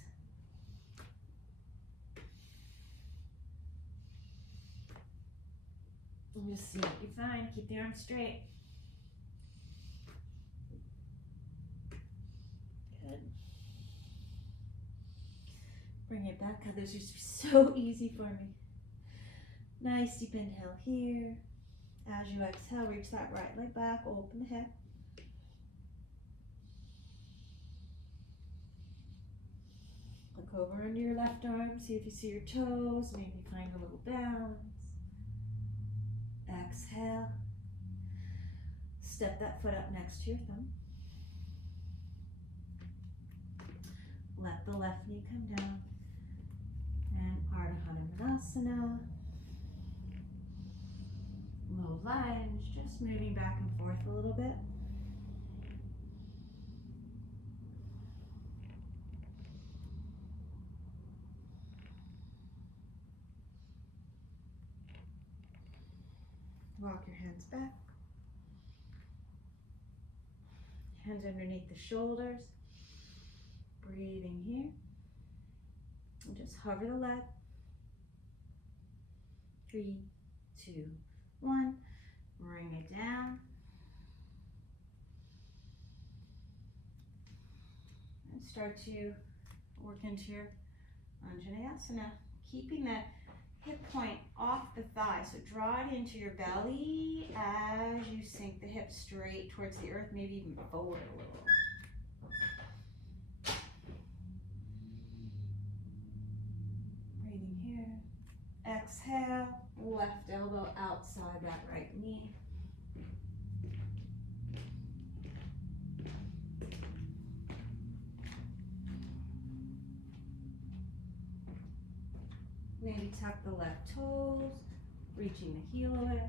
And just see what you find. Keep the arms straight. Good. Bring it back. God, those used to be so easy for me. Nice deep inhale here. As you exhale, reach that right leg back, open the hip. Look over under your left arm, see if you see your toes, maybe find a little balance. Exhale. Step that foot up next to your thumb. Let the left knee come down And Ardha low lunge, just moving back and forth a little bit. Walk your hands back. Hands underneath the shoulders. Breathing here. And just hover the leg. 3, 2, 1. Bring it down. And start to work into your Anjaneyasana. Keeping that hip point off the thigh. So draw it into your belly as you sink the hips straight towards the earth, maybe even forward a little. Breathing here. Exhale, left elbow outside that right knee. Maybe tuck the left toes, reaching the heel away.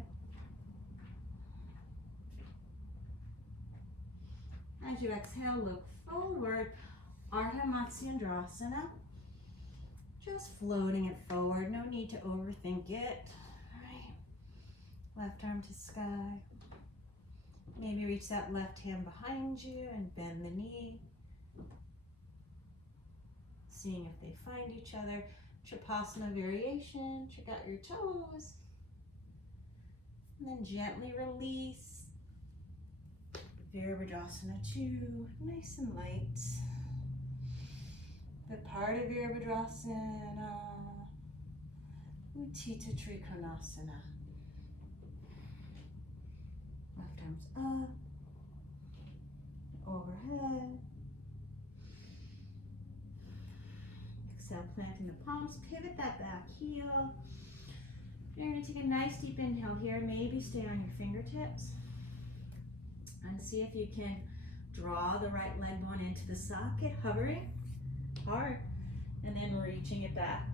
As you exhale, look forward, Ardha Matsyendrasana. Just floating it forward, no need to overthink it. All right. Left arm to sky. Maybe reach that left hand behind you and bend the knee. Seeing if they find each other. Trikonasana variation, check out your toes. And then gently release. Virabhadrasana 2, nice and light. The part of Virabhadrasana, Utthita Trikonasana. Left arms up, overhead. Exhale, planting the palms, pivot that back heel. You're going to take a nice deep inhale here, maybe stay on your fingertips. And see if you can draw the right leg bone into the socket, hovering hard, and then reaching it back.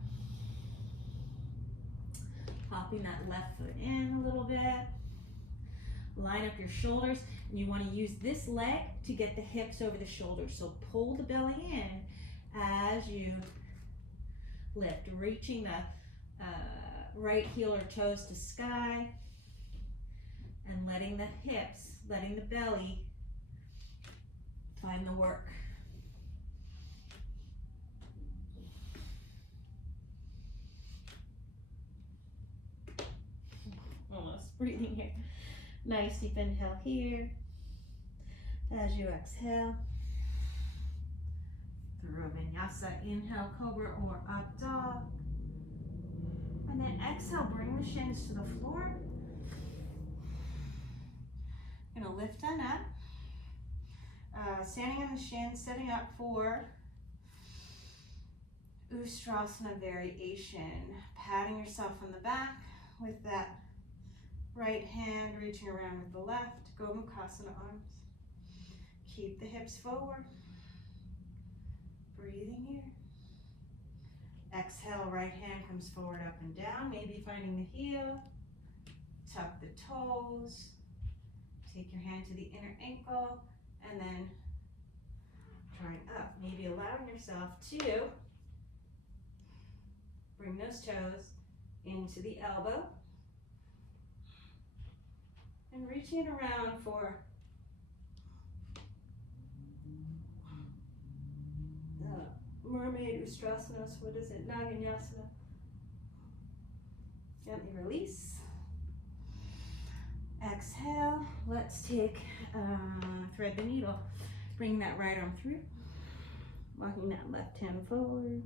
Popping that left foot in a little bit. Line up your shoulders, and you want to use this leg to get the hips over the shoulders. So pull the belly in as you lift, reaching the right heel or toes to sky, and letting the hips, letting the belly find the work. Almost breathing here. Nice deep inhale here. As you exhale, through vinyasa, inhale, cobra or up dog. And then exhale, bring the shins to the floor. Gonna lift on up. Standing on the shins, setting up for Ustrasana variation. Patting yourself on the back with that right hand reaching around with the left. Gomukhasana arms. Keep the hips forward. Breathing here. Exhale, right hand comes forward, up and down. Maybe finding the heel. Tuck the toes. Take your hand to the inner ankle. And then drawing up. Maybe allowing yourself to bring those toes into the elbow. And reaching it around for the mermaid Ustrasana. So what is it? Naginyasana. Gently release. Exhale. Let's take, thread the needle. Bring that right arm through. Walking that left hand forward.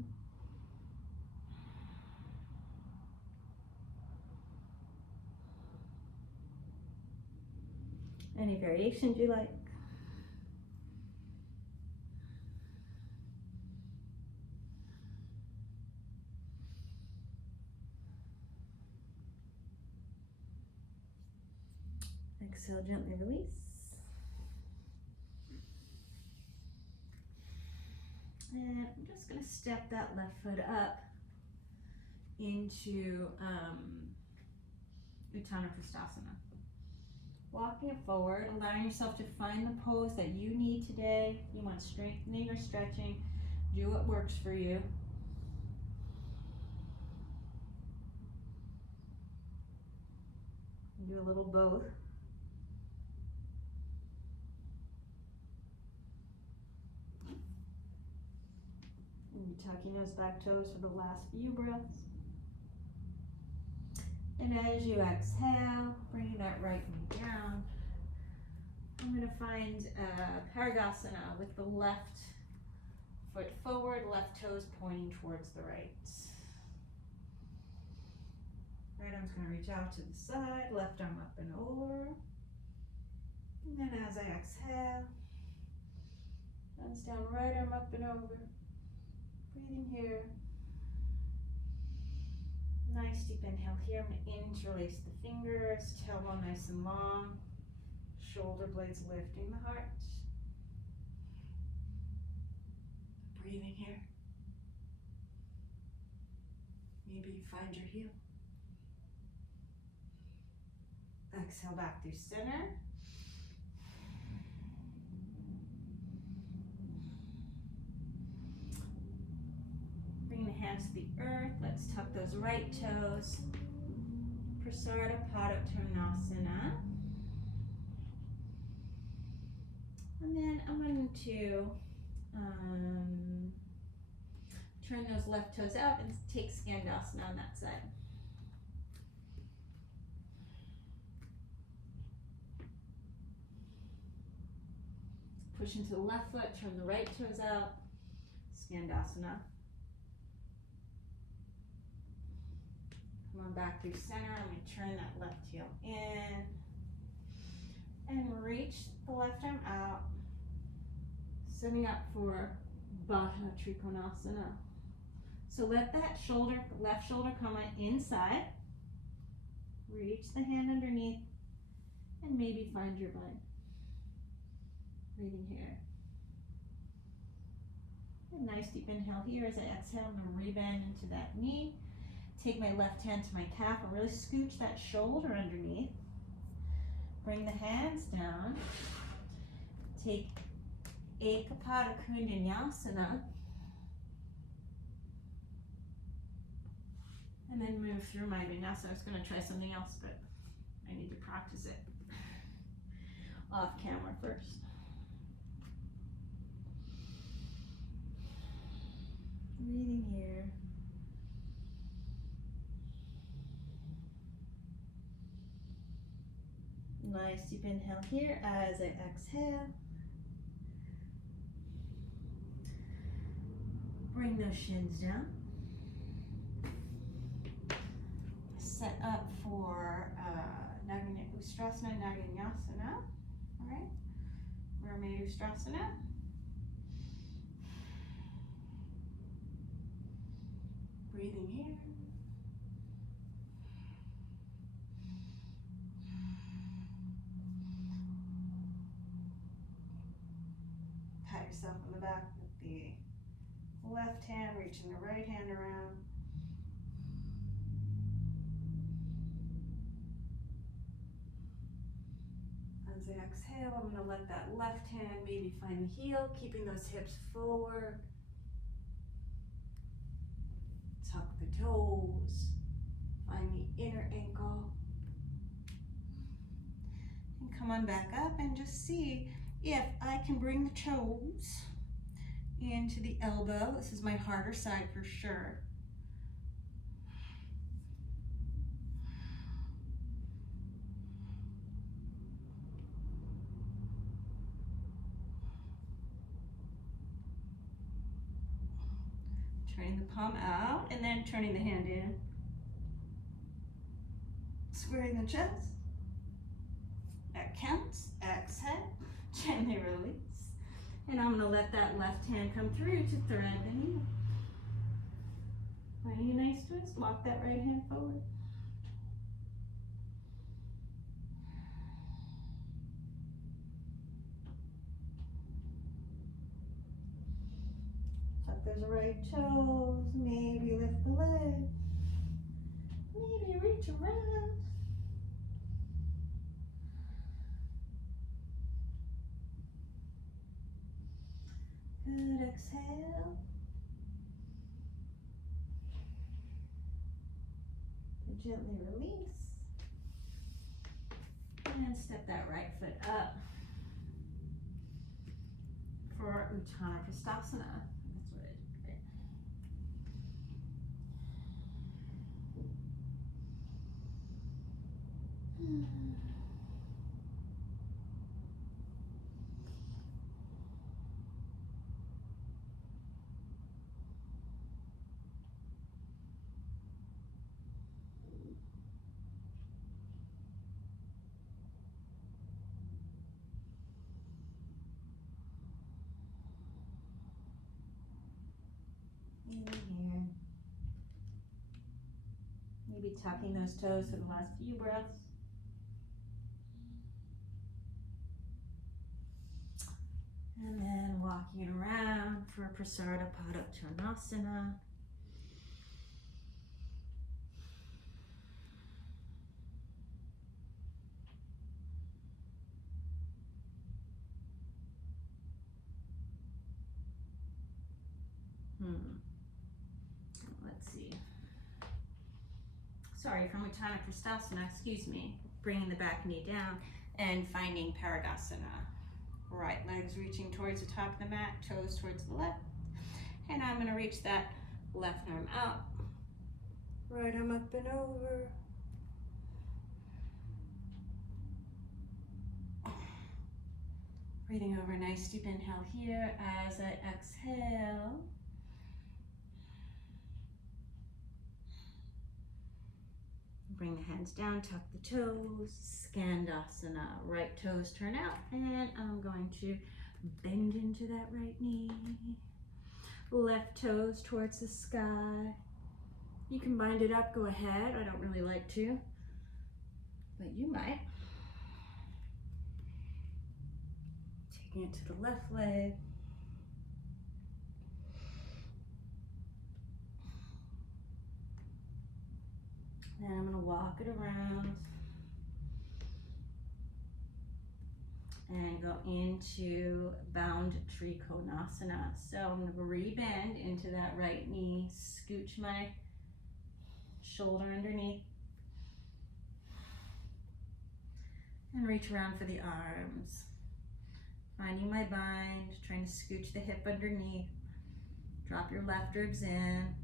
Any variations you like. Exhale, gently release. And I'm just going to step that left foot up into Ustrasana. Walking it forward, allowing yourself to find the pose that you need today. You want strengthening or stretching, do what works for you. Do a little both. And tucking those back toes for the last few breaths. And as you exhale, bringing that right knee down, I'm going to find Pranayama with the left foot forward, left toes pointing towards the right. Right arm's going to reach out to the side, left arm up and over. And then as I exhale, thumbs down, right arm up and over. Breathing here. Nice deep inhale here. I'm going to interlace the fingers, tailbone nice and long, shoulder blades lifting the heart. Breathing here. Maybe you find your heel. Exhale back through center. Bring the hands to the earth. Let's tuck those right toes. Prasarga-padottanasana. And then I'm going to turn those left toes out and take Skandasana on that side. Push into the left foot, turn the right toes out, Skandasana. Come on back through center. I'm going to turn that left heel in and reach the left arm out, setting up for Baddha Trikonasana. So let that shoulder, left shoulder come on inside. Reach the hand underneath and maybe find your bind. Breathing here. A nice deep inhale here. As I exhale, I'm going to rebend into that knee. Take my left hand to my calf and really scooch that shoulder underneath. Bring the hands down. Take Ekapada Kundanyasana. And then move through my vinyasa. I was going to try something else, but I need to practice it off camera first. Breathing here. Nice deep inhale here as I exhale. Bring those shins down. Set up for Ustrasana Naginyasana. All right, mermaid Ustrasana. Breathing here. Pat yourself on the back with the left hand, reaching the right hand around. As I exhale, I'm going to let that left hand maybe find the heel, keeping those hips forward. Tuck the toes, find the inner ankle. And come on back up and just see if I can bring the toes into the elbow. This is my harder side for sure. Turning the palm out and then turning the hand in. Squaring the chest. That counts. Exhale. Gently release. And I'm going to let that left hand come through to thread the needle. Finding a nice twist. Walk that right hand forward. Tuck those right toes. Maybe lift the leg. Maybe reach around. Good, exhale. And gently release. And step that right foot up for Ustrasana. That's what it is, right? In here. Maybe tucking those toes for the last few breaths. And then walking it around for Prasarnapadottanasana. Let's see. Sorry, from Ustrasana, excuse me. Bringing the back knee down and finding Pranayama. Right leg's reaching towards the top of the mat, toes towards the left. And I'm gonna reach that left arm out. Right arm up and over. Breathing over, nice deep inhale here as I exhale. Bring the hands down, tuck the toes, Skandasana. Right toes turn out, and I'm going to bend into that right knee. Left toes towards the sky. You can bind it up, go ahead. I don't really like to, but you might. Taking it to the left leg. Then I'm going to walk it around and go into bound trikonasana. So I'm going to re-bend into that right knee, scooch my shoulder underneath, and reach around for the arms. Finding my bind, trying to scooch the hip underneath. Drop your left ribs in.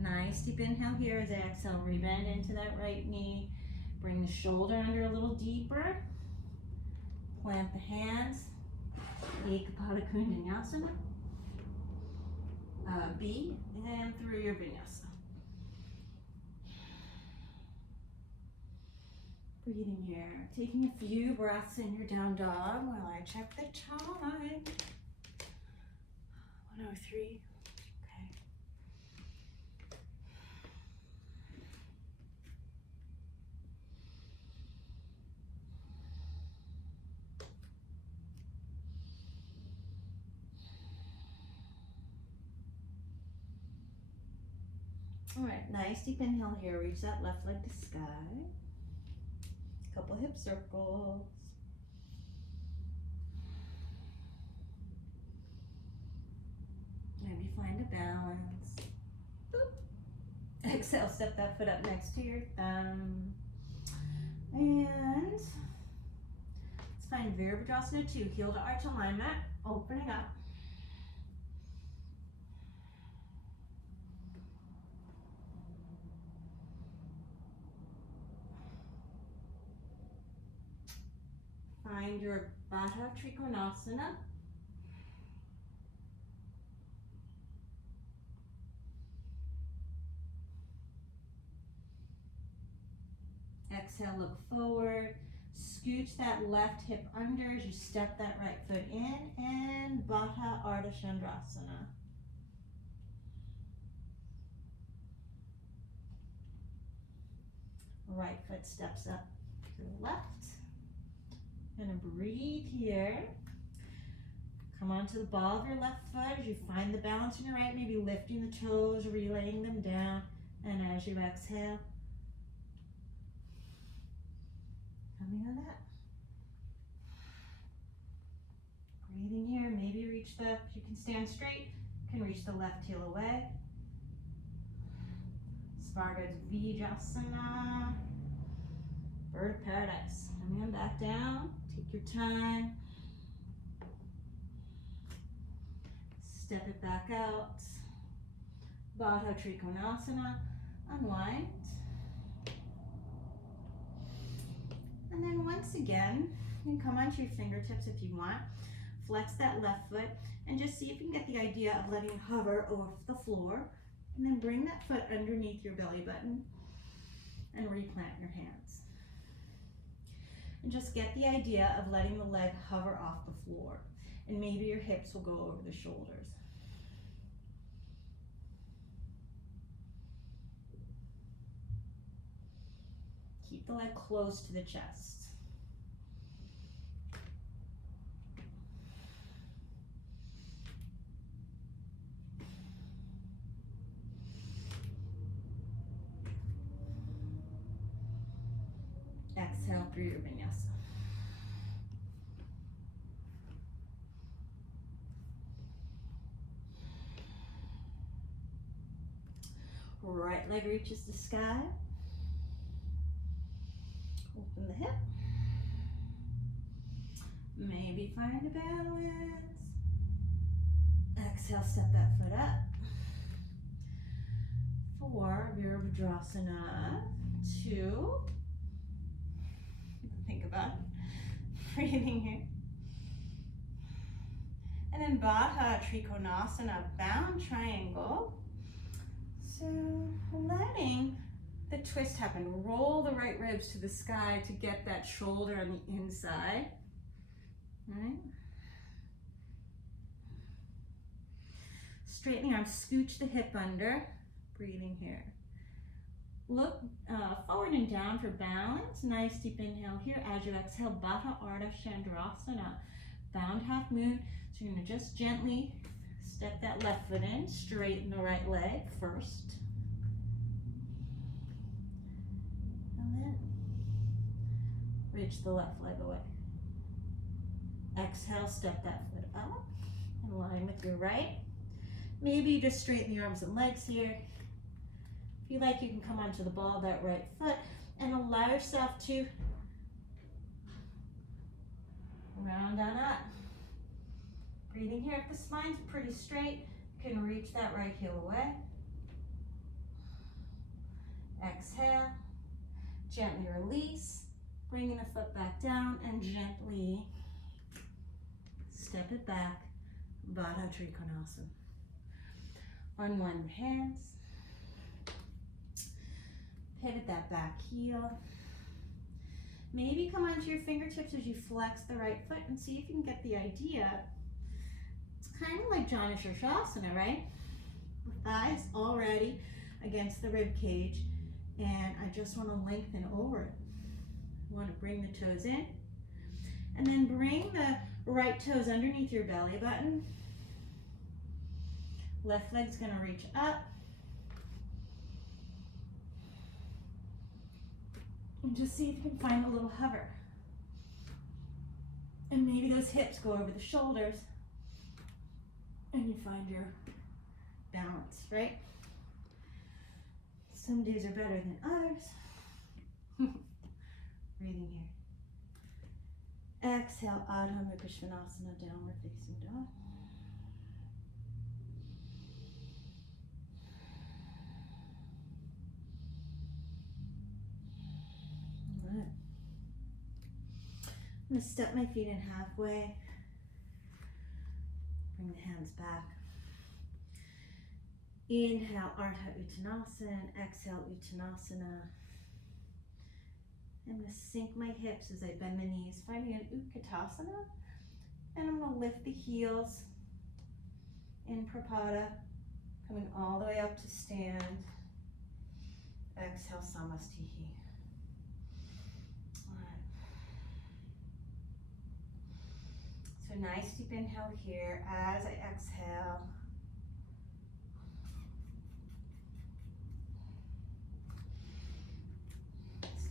Nice deep inhale here as I exhale, rebend into that right knee. Bring the shoulder under a little deeper. Plant the hands. Ekapada Kundanyasana. B and through your vinyasa. Breathing here. Taking a few breaths in your down dog while I check the time. 103. All right, nice deep inhale here. Reach that left leg to sky. Couple hip circles. Maybe find a balance. Boop. Exhale, step that foot up next to your thumb. And let's find Virabhadrasana 2. Heel to arch alignment, opening up. Find your Baddha Trikonasana. Exhale, look forward. Scooch that left hip under as you step that right foot in, and Baddha Ardha Chandrasana. Right foot steps up to the left. Gonna breathe here. Come onto the ball of your left foot as you find the balance in your right, maybe lifting the toes, relaying them down. And as you exhale, Coming on up. Breathing here, maybe reach the, if you can stand straight, you can reach the left heel away. Svarga dvijasana. Bird of paradise. Coming on back down. Take your time. Step it back out. Baddha Trikonasana. Unwind. And then once again, you can come onto your fingertips if you want. Flex that left foot and just see if you can get the idea of letting it hover off the floor. And then bring that foot underneath your belly button and replant your hands. And just get the idea of letting the leg hover off the floor. And maybe your hips will go over the shoulders. Keep the leg close to the chest. Exhale through your vinyasa. Right leg reaches the sky. Open the hip. Maybe find a balance. Exhale, step that foot up. 4, Virabhadrasana. 2. Think about breathing here. And then Baddha Trikonasana, bound triangle. So letting the twist happen. Roll the right ribs to the sky to get that shoulder on the inside. Right? Straighten the arms, scooch the hip under. Breathing here. Look forward and down for balance. Nice deep inhale here. As you exhale, Baddha Ardha Chandrasana. Bound half moon. So you're going to just gently step that left foot in. Straighten the right leg first. And then reach the left leg away. Exhale, step that foot up. In line with your right. Maybe you just straighten the arms and legs here. If you like, you can come onto the ball of that right foot and allow yourself to round on up. Breathing here. If the spine's pretty straight, you can reach that right heel away. Exhale. Gently release. Bringing the foot back down and gently step it back. Baddha Trikonasana. Unwind your hands. Pivot that back heel. Maybe come onto your fingertips as you flex the right foot and see if you can get the idea. It's kind of like Janushirshasana, right? With thighs already against the rib cage, and I just want to lengthen over it. I want to bring the toes in, and then bring the right toes underneath your belly button. Left leg's going to reach up. And just see if you can find a little hover. And maybe those hips go over the shoulders and you find your balance, right? Some days are better than others. Breathing here. Exhale, Adho Mukha Svanasana, downward facing dog. I'm going to step my feet in halfway. Bring the hands back. Inhale, Ardha Uttanasana. Exhale, Uttanasana. I'm going to sink my hips as I bend the knees, finding an Utkatasana. And I'm going to lift the heels in Prapada, coming all the way up to stand. Exhale, Samastihi. So nice deep inhale here as I exhale.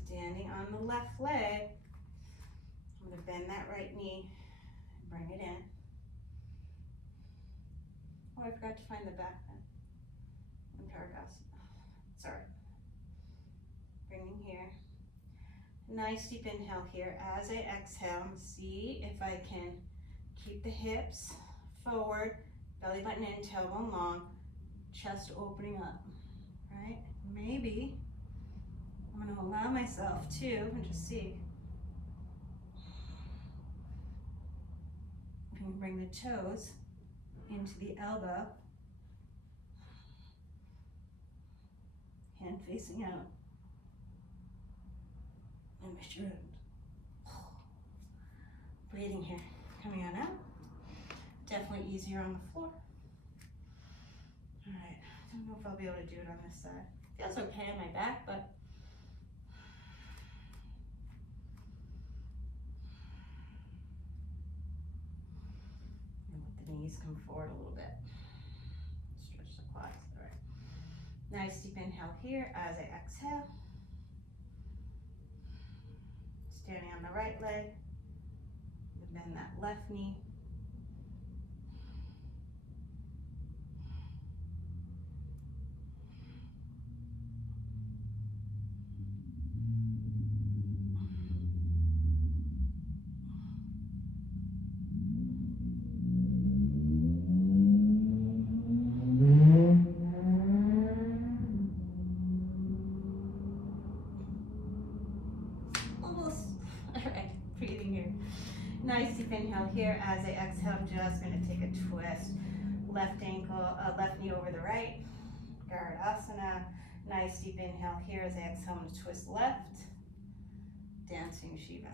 Standing on the left leg, bend that right knee, bring it in. Oh, I forgot to find the back bend. Sorry. Bringing here. Nice deep inhale here. As I exhale, see if I can keep the hips forward, belly button in, tailbone long, chest opening up, right? Maybe I'm going to allow myself to, and just see. I can bring the toes into the elbow, hand facing out, and my shoulder. Breathing here, coming on out. Definitely easier on the floor. All right, I don't know if I'll be able to do it on this side. Feels okay on my back, but and let the knees come forward a little bit. Stretch the quads. All right. Nice deep inhale here as I exhale. Standing on the right leg. Bend that left knee. Nice deep inhale here. As I exhale, I'm just going to take a twist. Left ankle, left knee over the right. Asana. Nice deep inhale here. As I exhale, I'm going to twist left. Dancing Shiva.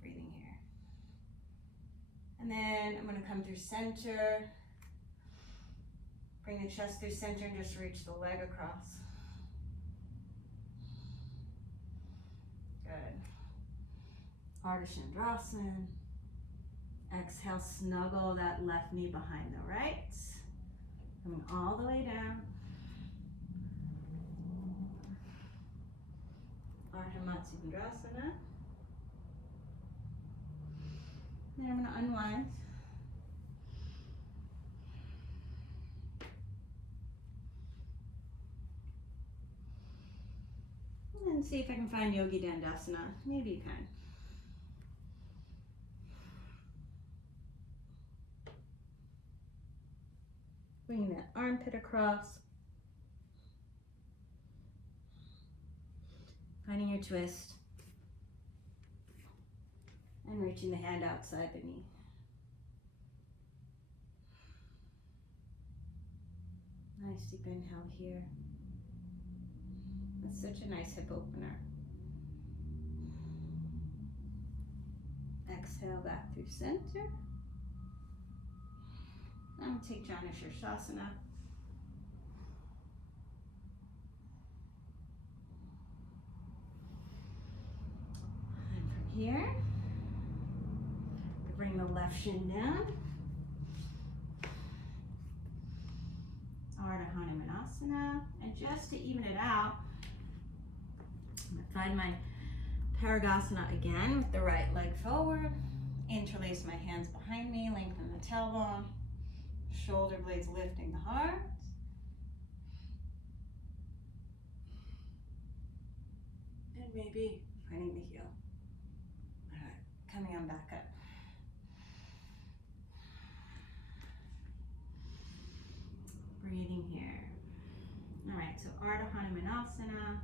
Breathing here. And then I'm going to come through center. Bring the chest through center and just reach the leg across. Good. Nadishodhana. Exhale, snuggle that left knee behind the right. Coming all the way down. Inversion. Then I'm going to unwind. And see if I can find Yogi Dandasana. Maybe you can. Bringing that armpit across. Finding your twist. And reaching the hand outside the knee. Nice deep inhale here. That's such a nice hip opener. Exhale back through center. I'm going to take Ustrasana. And from here, we bring the left shin down. Naginyasana. And just to even it out, I'm going to find my Pranayama again with the right leg forward. Interlace my hands behind me, lengthen the tailbone. Shoulder blades lifting the heart. And maybe finding the heel. All right, coming on back up. Breathing here. All right, so Naginyasana.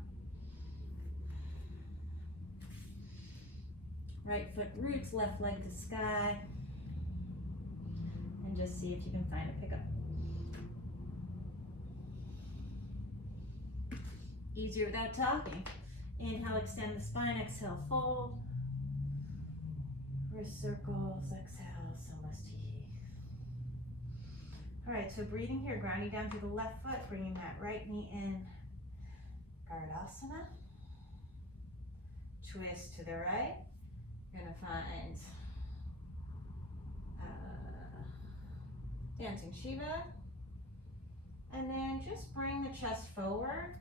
Right foot roots, left leg to sky. And just see if you can find a pickup. Easier without talking. Inhale, extend the spine. Exhale, fold. Wrist circles. Exhale, celestihi. All right, so breathing here, grounding down through the left foot, bringing that right knee in. Asana. Twist to the right. You're gonna find Dancing Shiva. And then just bring the chest forward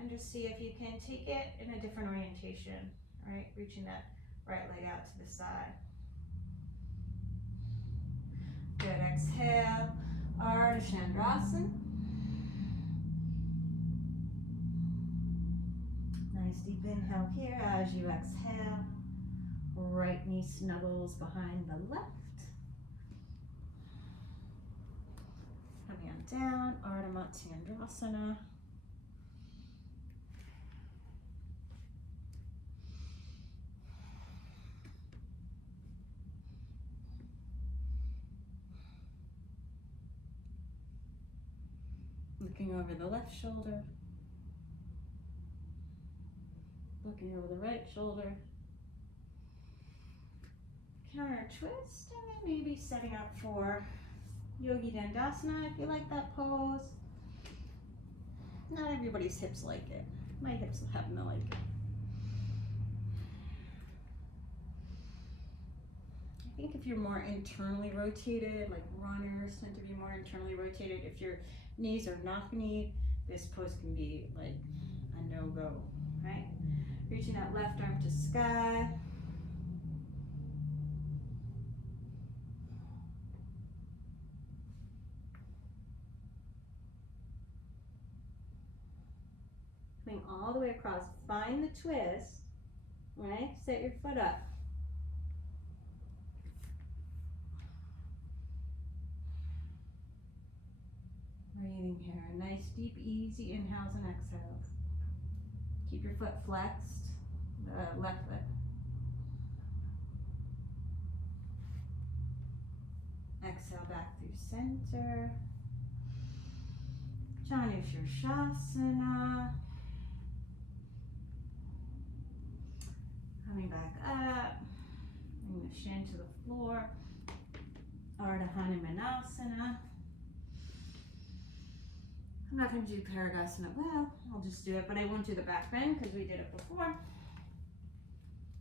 and just see if you can take it in a different orientation, right? Reaching that Right leg out to the side. Good, exhale, Ardha Chandrasana. Nice deep inhale here as you exhale. Right knee snuggles behind the left. Coming on down, Ardha Matsyendrasana. Looking over the left shoulder. Looking over the right shoulder. Counter twist, and then maybe setting up for Yogi Dandasana if you like that pose. Not everybody's hips like it. My hips happen to like it. I think if you're more internally rotated, like runners tend to be more internally rotated, if your knees are knock knee, this pose can be like a no-go, right? Reaching that left arm to sky. Coming all the way across, find the twist, right? Set your foot up. Breathing here, nice deep easy inhales and exhales. Keep your foot flexed, the left foot. Exhale back through center. Janushirshasana. Coming back up. Bring the shin to the floor. Ardha Hanumanasana. I'm not going to do Parigasana. Well, I'll just do it, but I won't do the back bend because we did it before.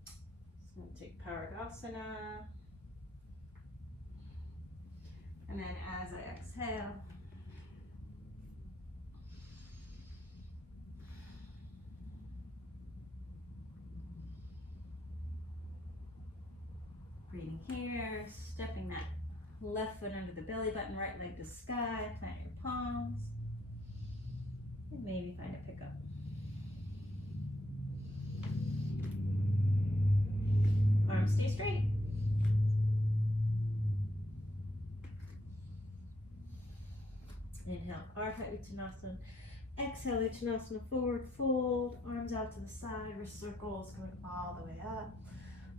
So I'm going to take Parigasana. And then as I exhale, breathing here, stepping that left foot under the belly button, right leg to sky, plant your palms. And maybe find a pickup. Arms stay straight. Inhale, Ardha Uttanasana. Exhale, Uttanasana, forward fold. Arms out to the side, wrist circles going all the way up.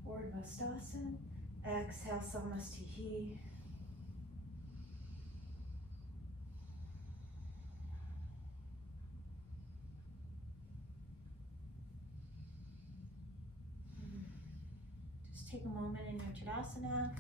Urdhva. Exhale, Samasthihi. Just take a moment in your Tadasana.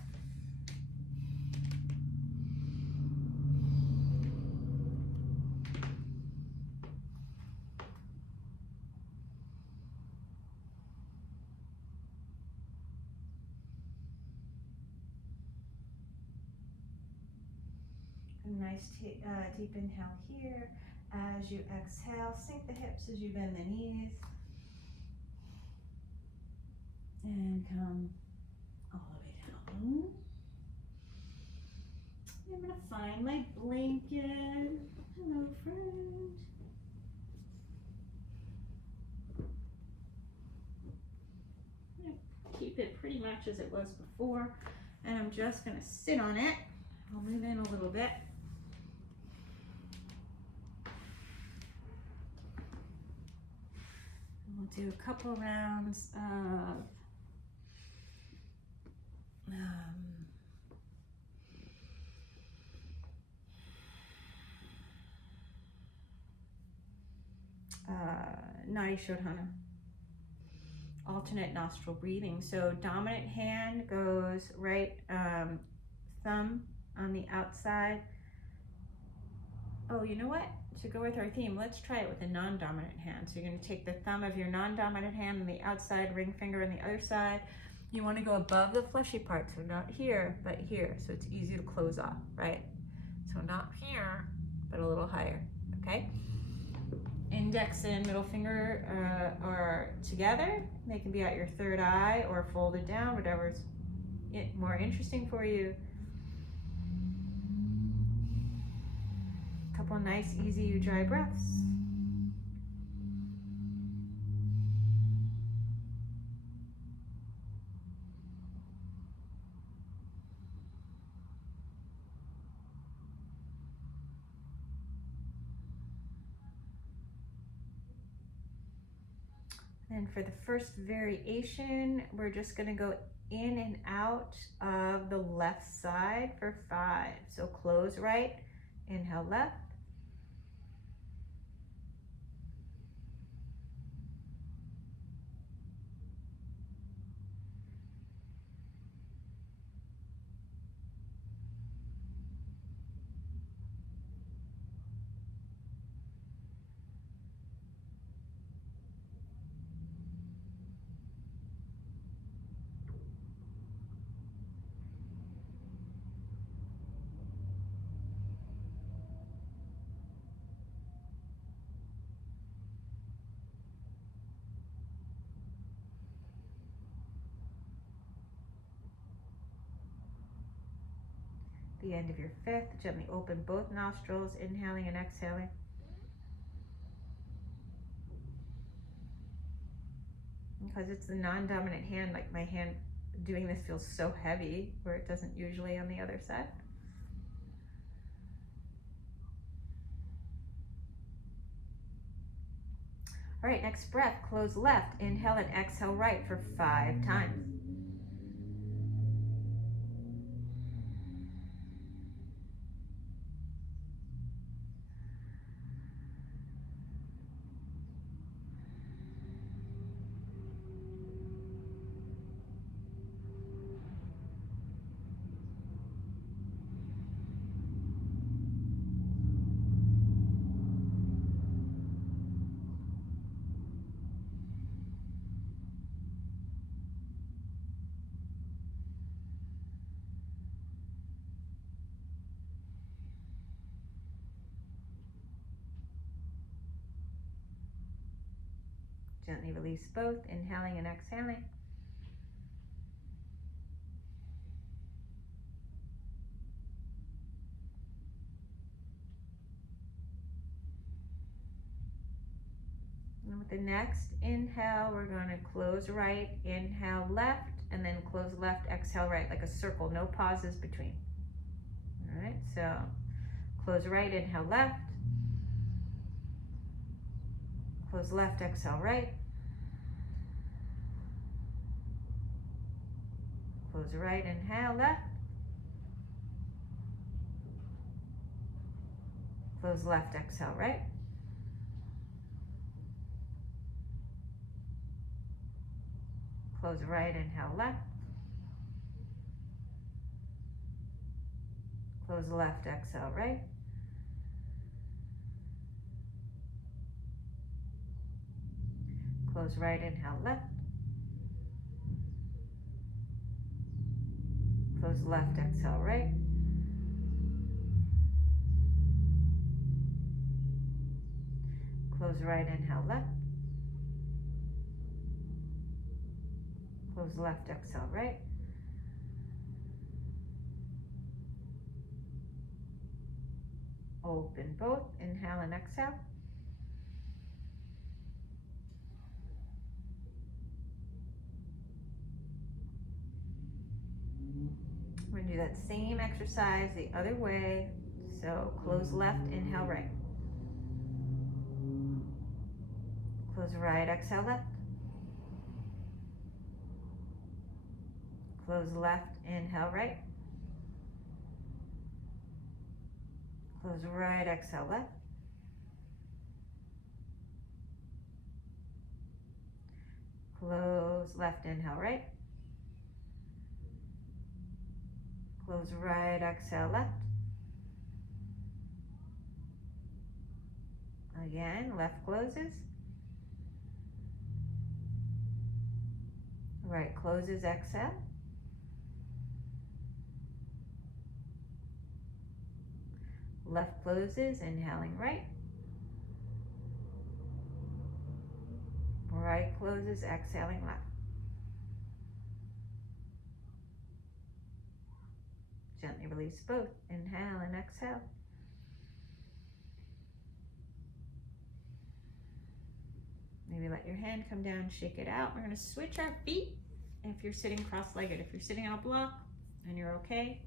A nice deep inhale here. As you exhale, sink the hips as you bend the knees. And come all the way down. I'm going to find my blanket. Hello, friend. I'm going to keep it pretty much as it was before. And I'm just going to sit on it. I'll move in a little bit. We'll do a couple rounds of nadishodhana, alternate nostril breathing. So dominant hand goes right thumb on the outside. Oh, you know what? To go with our theme, let's try it with a non-dominant hand. So you're going to take the thumb of your non-dominant hand on the outside, ring finger on the other side. You want to go above the fleshy part, so not here, but here, so it's easy to close off, right? So not here, but a little higher, okay? Index and middle finger are together. They can be at your third eye or folded down, whatever's more interesting for you. Couple of nice, easy, dry breaths. And for the first variation, we're just going to go in and out of the left side for 5. So close right, inhale left. The end of your 5th, gently open both nostrils, inhaling and exhaling. Because it's the non-dominant hand, like my hand doing this feels so heavy where it doesn't usually on the other side. All right, next breath, close left, inhale and exhale right for 5 times. Gently release both, inhaling and exhaling. And with the next inhale, we're going to close right, inhale left, and then close left, exhale right, like a circle, no pauses between. All right, so close right, inhale left, close left, exhale right, close right, inhale left, close left, exhale right, close right, inhale left, close left, exhale right, close right, inhale left, close left, exhale right, close right, inhale left, close left, exhale right, open both, inhale and exhale. We're going to do that same exercise the other way. So close left, inhale right. Close right, exhale left. Close left, inhale right. Close right, exhale left. Close left, inhale right. Close right, exhale left. Again, left closes. Right closes, exhale. Left closes, inhaling right. Right closes, exhaling left. Gently release both. Inhale and exhale. Maybe let your hand come down, shake it out. We're going to switch our feet. If you're sitting cross-legged, if you're sitting on a block and you're okay,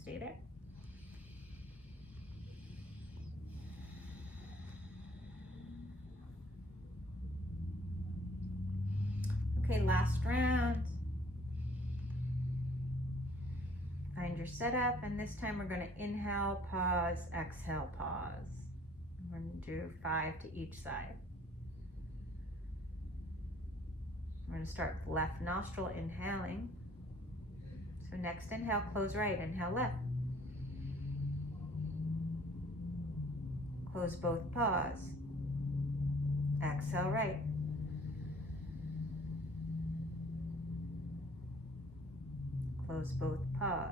stay there. Okay, last round. Find your setup, and this time we're going to inhale, pause, exhale, pause. We're going to do 5 to each side. We're going to start with left nostril, inhaling. So next inhale, close right, inhale left. Close both, pause. Exhale right. Close both, pause.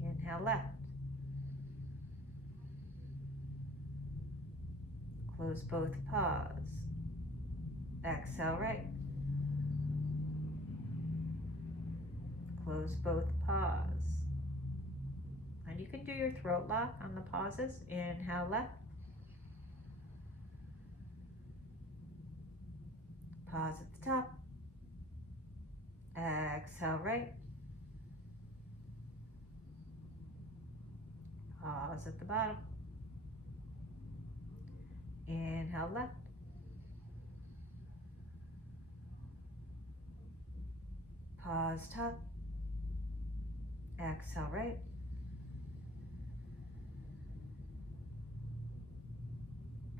Inhale left. Close both, pause. Exhale right. Close both, pause. And you can do your throat lock on the pauses. Inhale left. Pause at the top. Exhale right. Pause at the bottom. Inhale left. Pause top. Exhale right.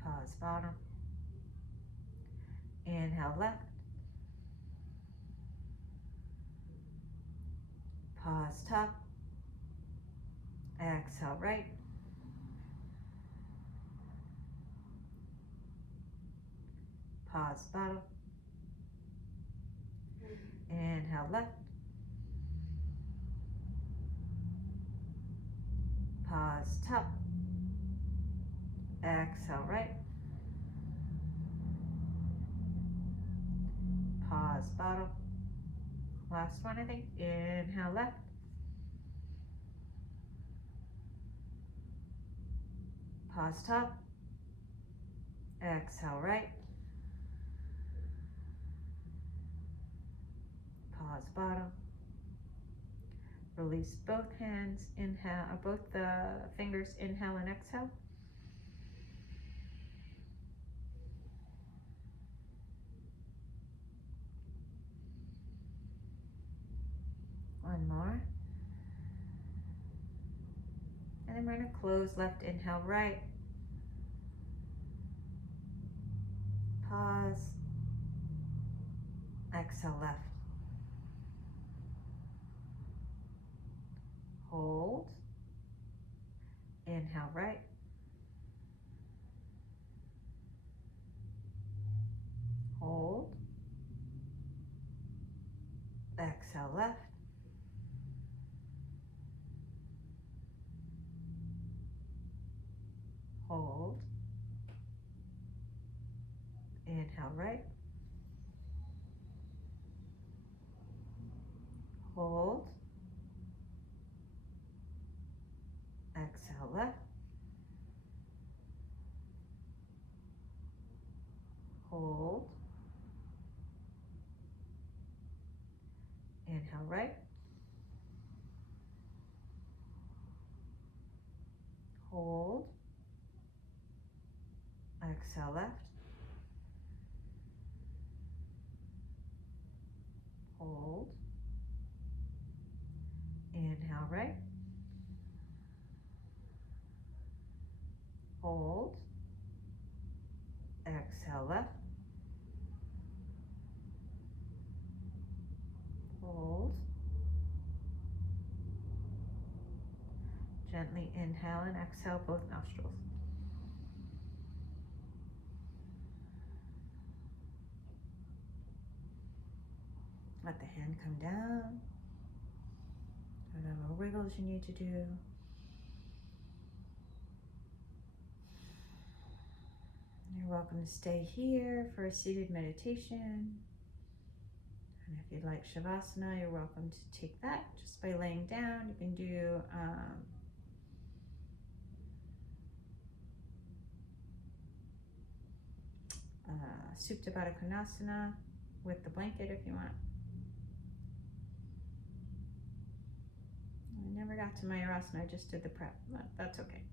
Pause bottom. Inhale left. Pause top. Exhale right. Pause bottom. Inhale left. Pause top. Exhale right. Pause bottom. Last one, I think. Inhale left. Pause top. Exhale right. Pause bottom. Release both hands. Inhale, or both the fingers. Inhale and exhale. One more. And then we're going to close. Left inhale, right. Pause. Exhale, left. Hold. Inhale, right. Hold. Exhale, left. Hold. Inhale, right. Hold. Exhale, left. Hold. Inhale, right. Hold. Exhale, left. Hold. Inhale, right. Hold. Exhale, left. Hold. Gently inhale and exhale both nostrils. Let the hand come down. Whatever wiggles you need to do. You're welcome to stay here for a seated meditation. And if you'd like Shavasana, you're welcome to take that just by laying down. You can do Supta Baddha Konasana with the blanket if you want. I never got to Mayurasana, I just did the prep, but that's okay.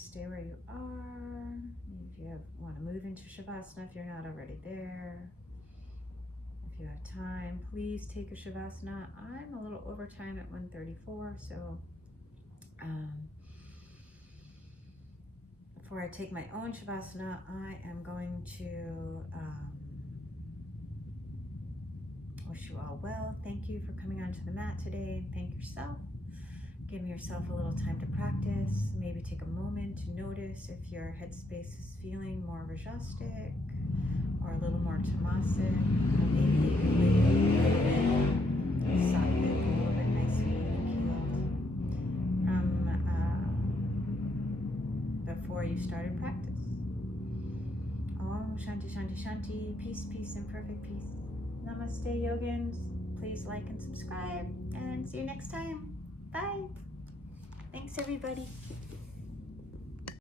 Stay where you are. Maybe if you want to move into Shavasana if you're not already there. If you have time, please take a Shavasana. I'm a little over time at 1:34, so before I take my own Shavasana, I am going to wish you all well. Thank you for coming onto the mat today. Thank yourself. Give yourself a little time to practice. Maybe take a moment to notice if your headspace is feeling more rajastic or a little more tamasic, or maybe a little bit sattvic, a little bit nice and even keeled from before you started practice. Om Shanti Shanti Shanti. Peace, peace, and perfect peace. Namaste, yogins. Please like and subscribe, and see you next time. Bye. Thanks, everybody.